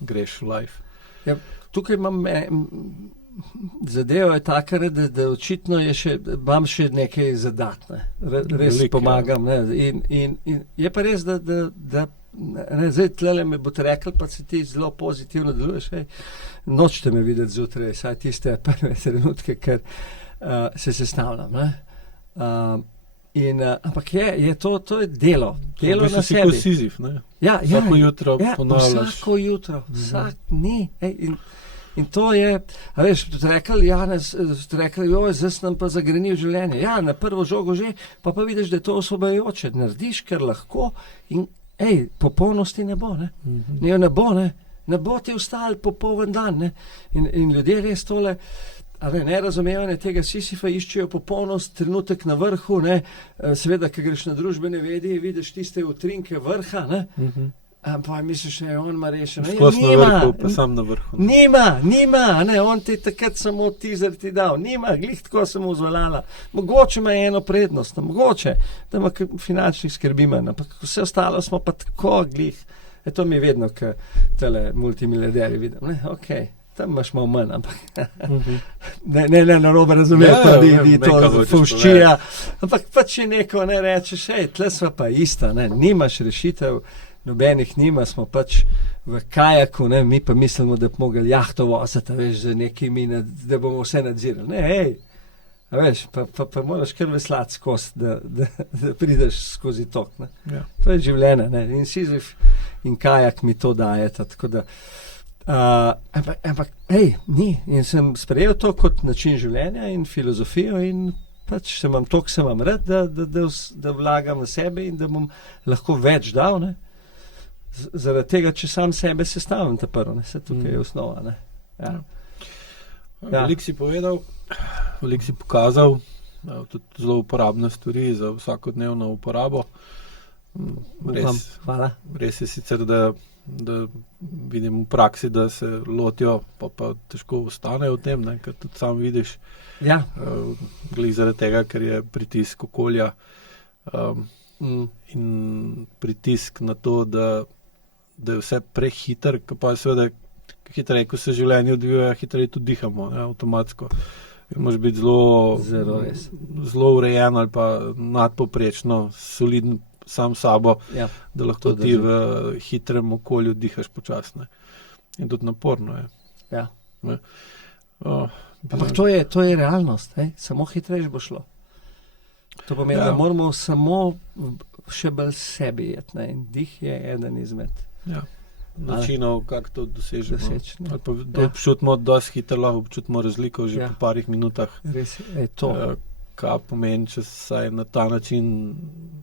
greš v life. Ja, tukaj imam zadeva je taka, da očitno imam še nekaj zadatne. Res pomagam. Ne? In je pa res, da ne, zdaj tlele me boste rekli, pa se ti zelo pozitivno deluješ. Nočete me videti zjutraj, saj tiste prve trenutke, ker se sestavljam. Ne? Ampak to je delo. Delo na sebi. Kot Sizif, ne? Vsako jutro ponavljaš. Vsako jutro, ni. In to je, a veš, rekli, Janez, joj, zdaj sem pa zagrenil življenje. Ja, na prvo žogo že, pa vidiš, da je to osvobajajoče. Narediš, ker lahko in popolnosti ne bo, ne? Ne bo, ne? Ne bo ti ostal popoln dan, ne? In ljudje res tole, nerazumevanje tega Sisyfa iščejo popolnost, trenutek na vrhu, ne? Seveda, ko greš na družbene medije, vidiš tiste utrinke vrha, ne? Pa misliš, da je on ima rešeno. Skos na vrhu, pa sam na vrhu. Nima, ne, on ti takrat samo teaser ti dal. Nima, glih tako sem mu zvalala. Mogoče ima eno prednost, mogoče, da ima finančnih skrbi manj, ampak vse ostalo smo pa tako glih. To mi je vedno, ko tele multimiliarderji vidim. Ne, okej. Tam imaš malo manj, ampak ne narobe razumeti, ni to fauščija. Ampak pa če neko ne rečeš, tle sva pa ista, ne, nimaš rešitev, nobenih nima, smo pač v kajaku, ne, mi pa mislimo, da bi mogli jahto voziti, veš, za nekimi, da bomo vse nadzirali. Ne, a veš, pa moraš kar veslati skozi, da prideš skozi tok, ne. Ja. To je življenje, ne, in Sizif in kajak mi to dajeta, tako da ampak, ni. In sem sprejel to kot način življenja in filozofijo in pač se imam rad, da vlagam v sebe in da bom lahko več dal, ne. Zaradi tega, če sam sebe sestavim ta prvo, ne, se tukaj je osnova, ne. Ja. Veliko si povedal, veliko si pokazal, tudi zelo uporabne stvari za vsakodnevno uporabo. Hvala. Res je sicer, da vidim v praksi, da se lotijo, pa težko ostanejo v tem, ne, ker tudi sam vidiš, glih zaradi tega, ker je pritisk okolja in pritisk na to, da je vse prehiter, pa je seveda hitreje, ko se življenje odvija, hitreje tudi dihamo, ne, avtomatsko. Moraš biti zelo urejen ali pa nadpoprečno, sam sabo, Ja, da lahko to ti drži. v hitrem okolju dihaš počasne. In tudi naporno je. Ja. O, Ampak to je realnost, samo hitreje bo šlo. To pomeni, Ja. da moramo samo še bolj sebi jeti, ne? In dih je eden izmed Ja. Načinov, kako to dosežemo. doseči. Ne? Ali pa občutimo, da je hitro, lahko občutimo razliko že Ja. po parih minutah. Res je to. Kaj pomeni, če saj na ta način,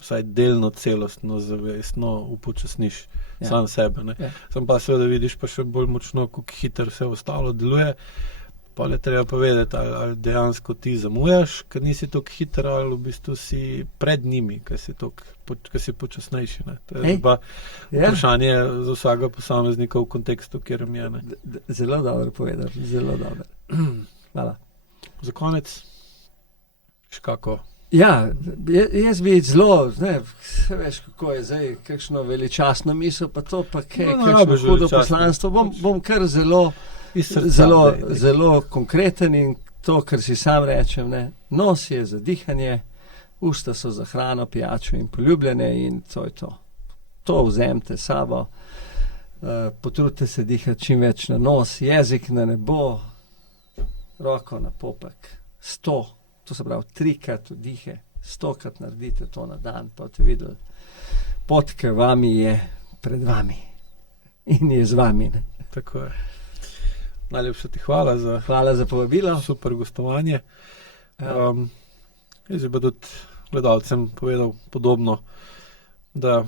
vsaj delno celostno, zavestno upočasniš Ja. sam sebe. Ne? Ja. Sam pa seveda vidiš pa še bolj močno, kako hitro vse ostalo deluje. Pa je treba pa vedeti, ali dejansko ti zamujaš, ker nisi tako hiter, ali v bistvu si pred njimi, ker si počasnejši. Ne? To je pa Ja. vprašanje za vsakega posameznika v kontekstu, kjer je. Ne? Zelo dobro povedal, zelo dobro. Hvala. Za konec, še kako. Ja, jaz bi zelo, ne veš, kako je zdaj, kakšno veličastno misel, pa to, pa kaj, No, kakšno rabiš hudo veličastno. poslanstvo. Bom kar zelo, Iz srca, zelo, daj. zelo konkreten in to, kar si sam rečem, ne. Nos je za dihanje, usta so za hrano, pijačo in poljubljanje in to je to. To vzemite s sabo, potrudite se dihati čim več na nos, jezik na nebo, roko na popek, 100, to se pravi 3-krat vdihe, 100-krat naredite to na dan, pa boste videli, pot k vami je pred vami in je z vami. Ne. Tako je. Najlepša ti hvala za Hvala za povabilo. super gostovanje. Ja. Jaz bi tudi gledalcem povedal podobno, da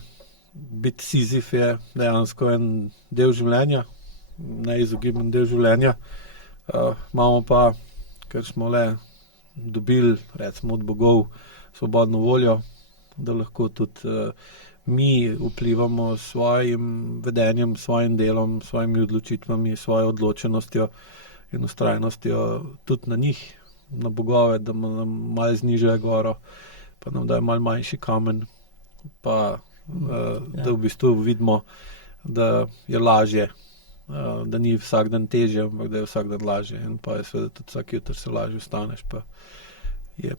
biti Sizif je dejansko en del življenja, neizogiben del življenja. Imamo pa, ker smo le dobili, recimo od bogov, svobodno voljo, da lahko tudi mi vplivamo s svojim vedenjem, s svojim delom, s svojimi odločitvami, s svojo odločenostjo in ustrajnostjo tudi na njih, na bogove, da nam malo znižajo goro, pa nam dajo malo manjši kamen, pa da v bistvu vidimo, da je lažje, da ni vsak dan težje, ampak da je vsak dan lažje. In pa je seveda tudi vsak jutr se lažje vstaneš, pa je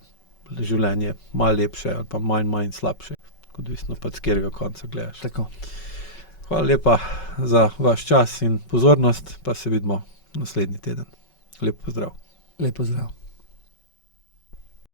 življenje malo lepše ali pa manj slabše, odvisno pa z katerega konca gledaš. Tako. Hvala lepa za vaš čas in pozornost, pa se vidimo naslednji teden. Lep pozdrav. Lep pozdrav.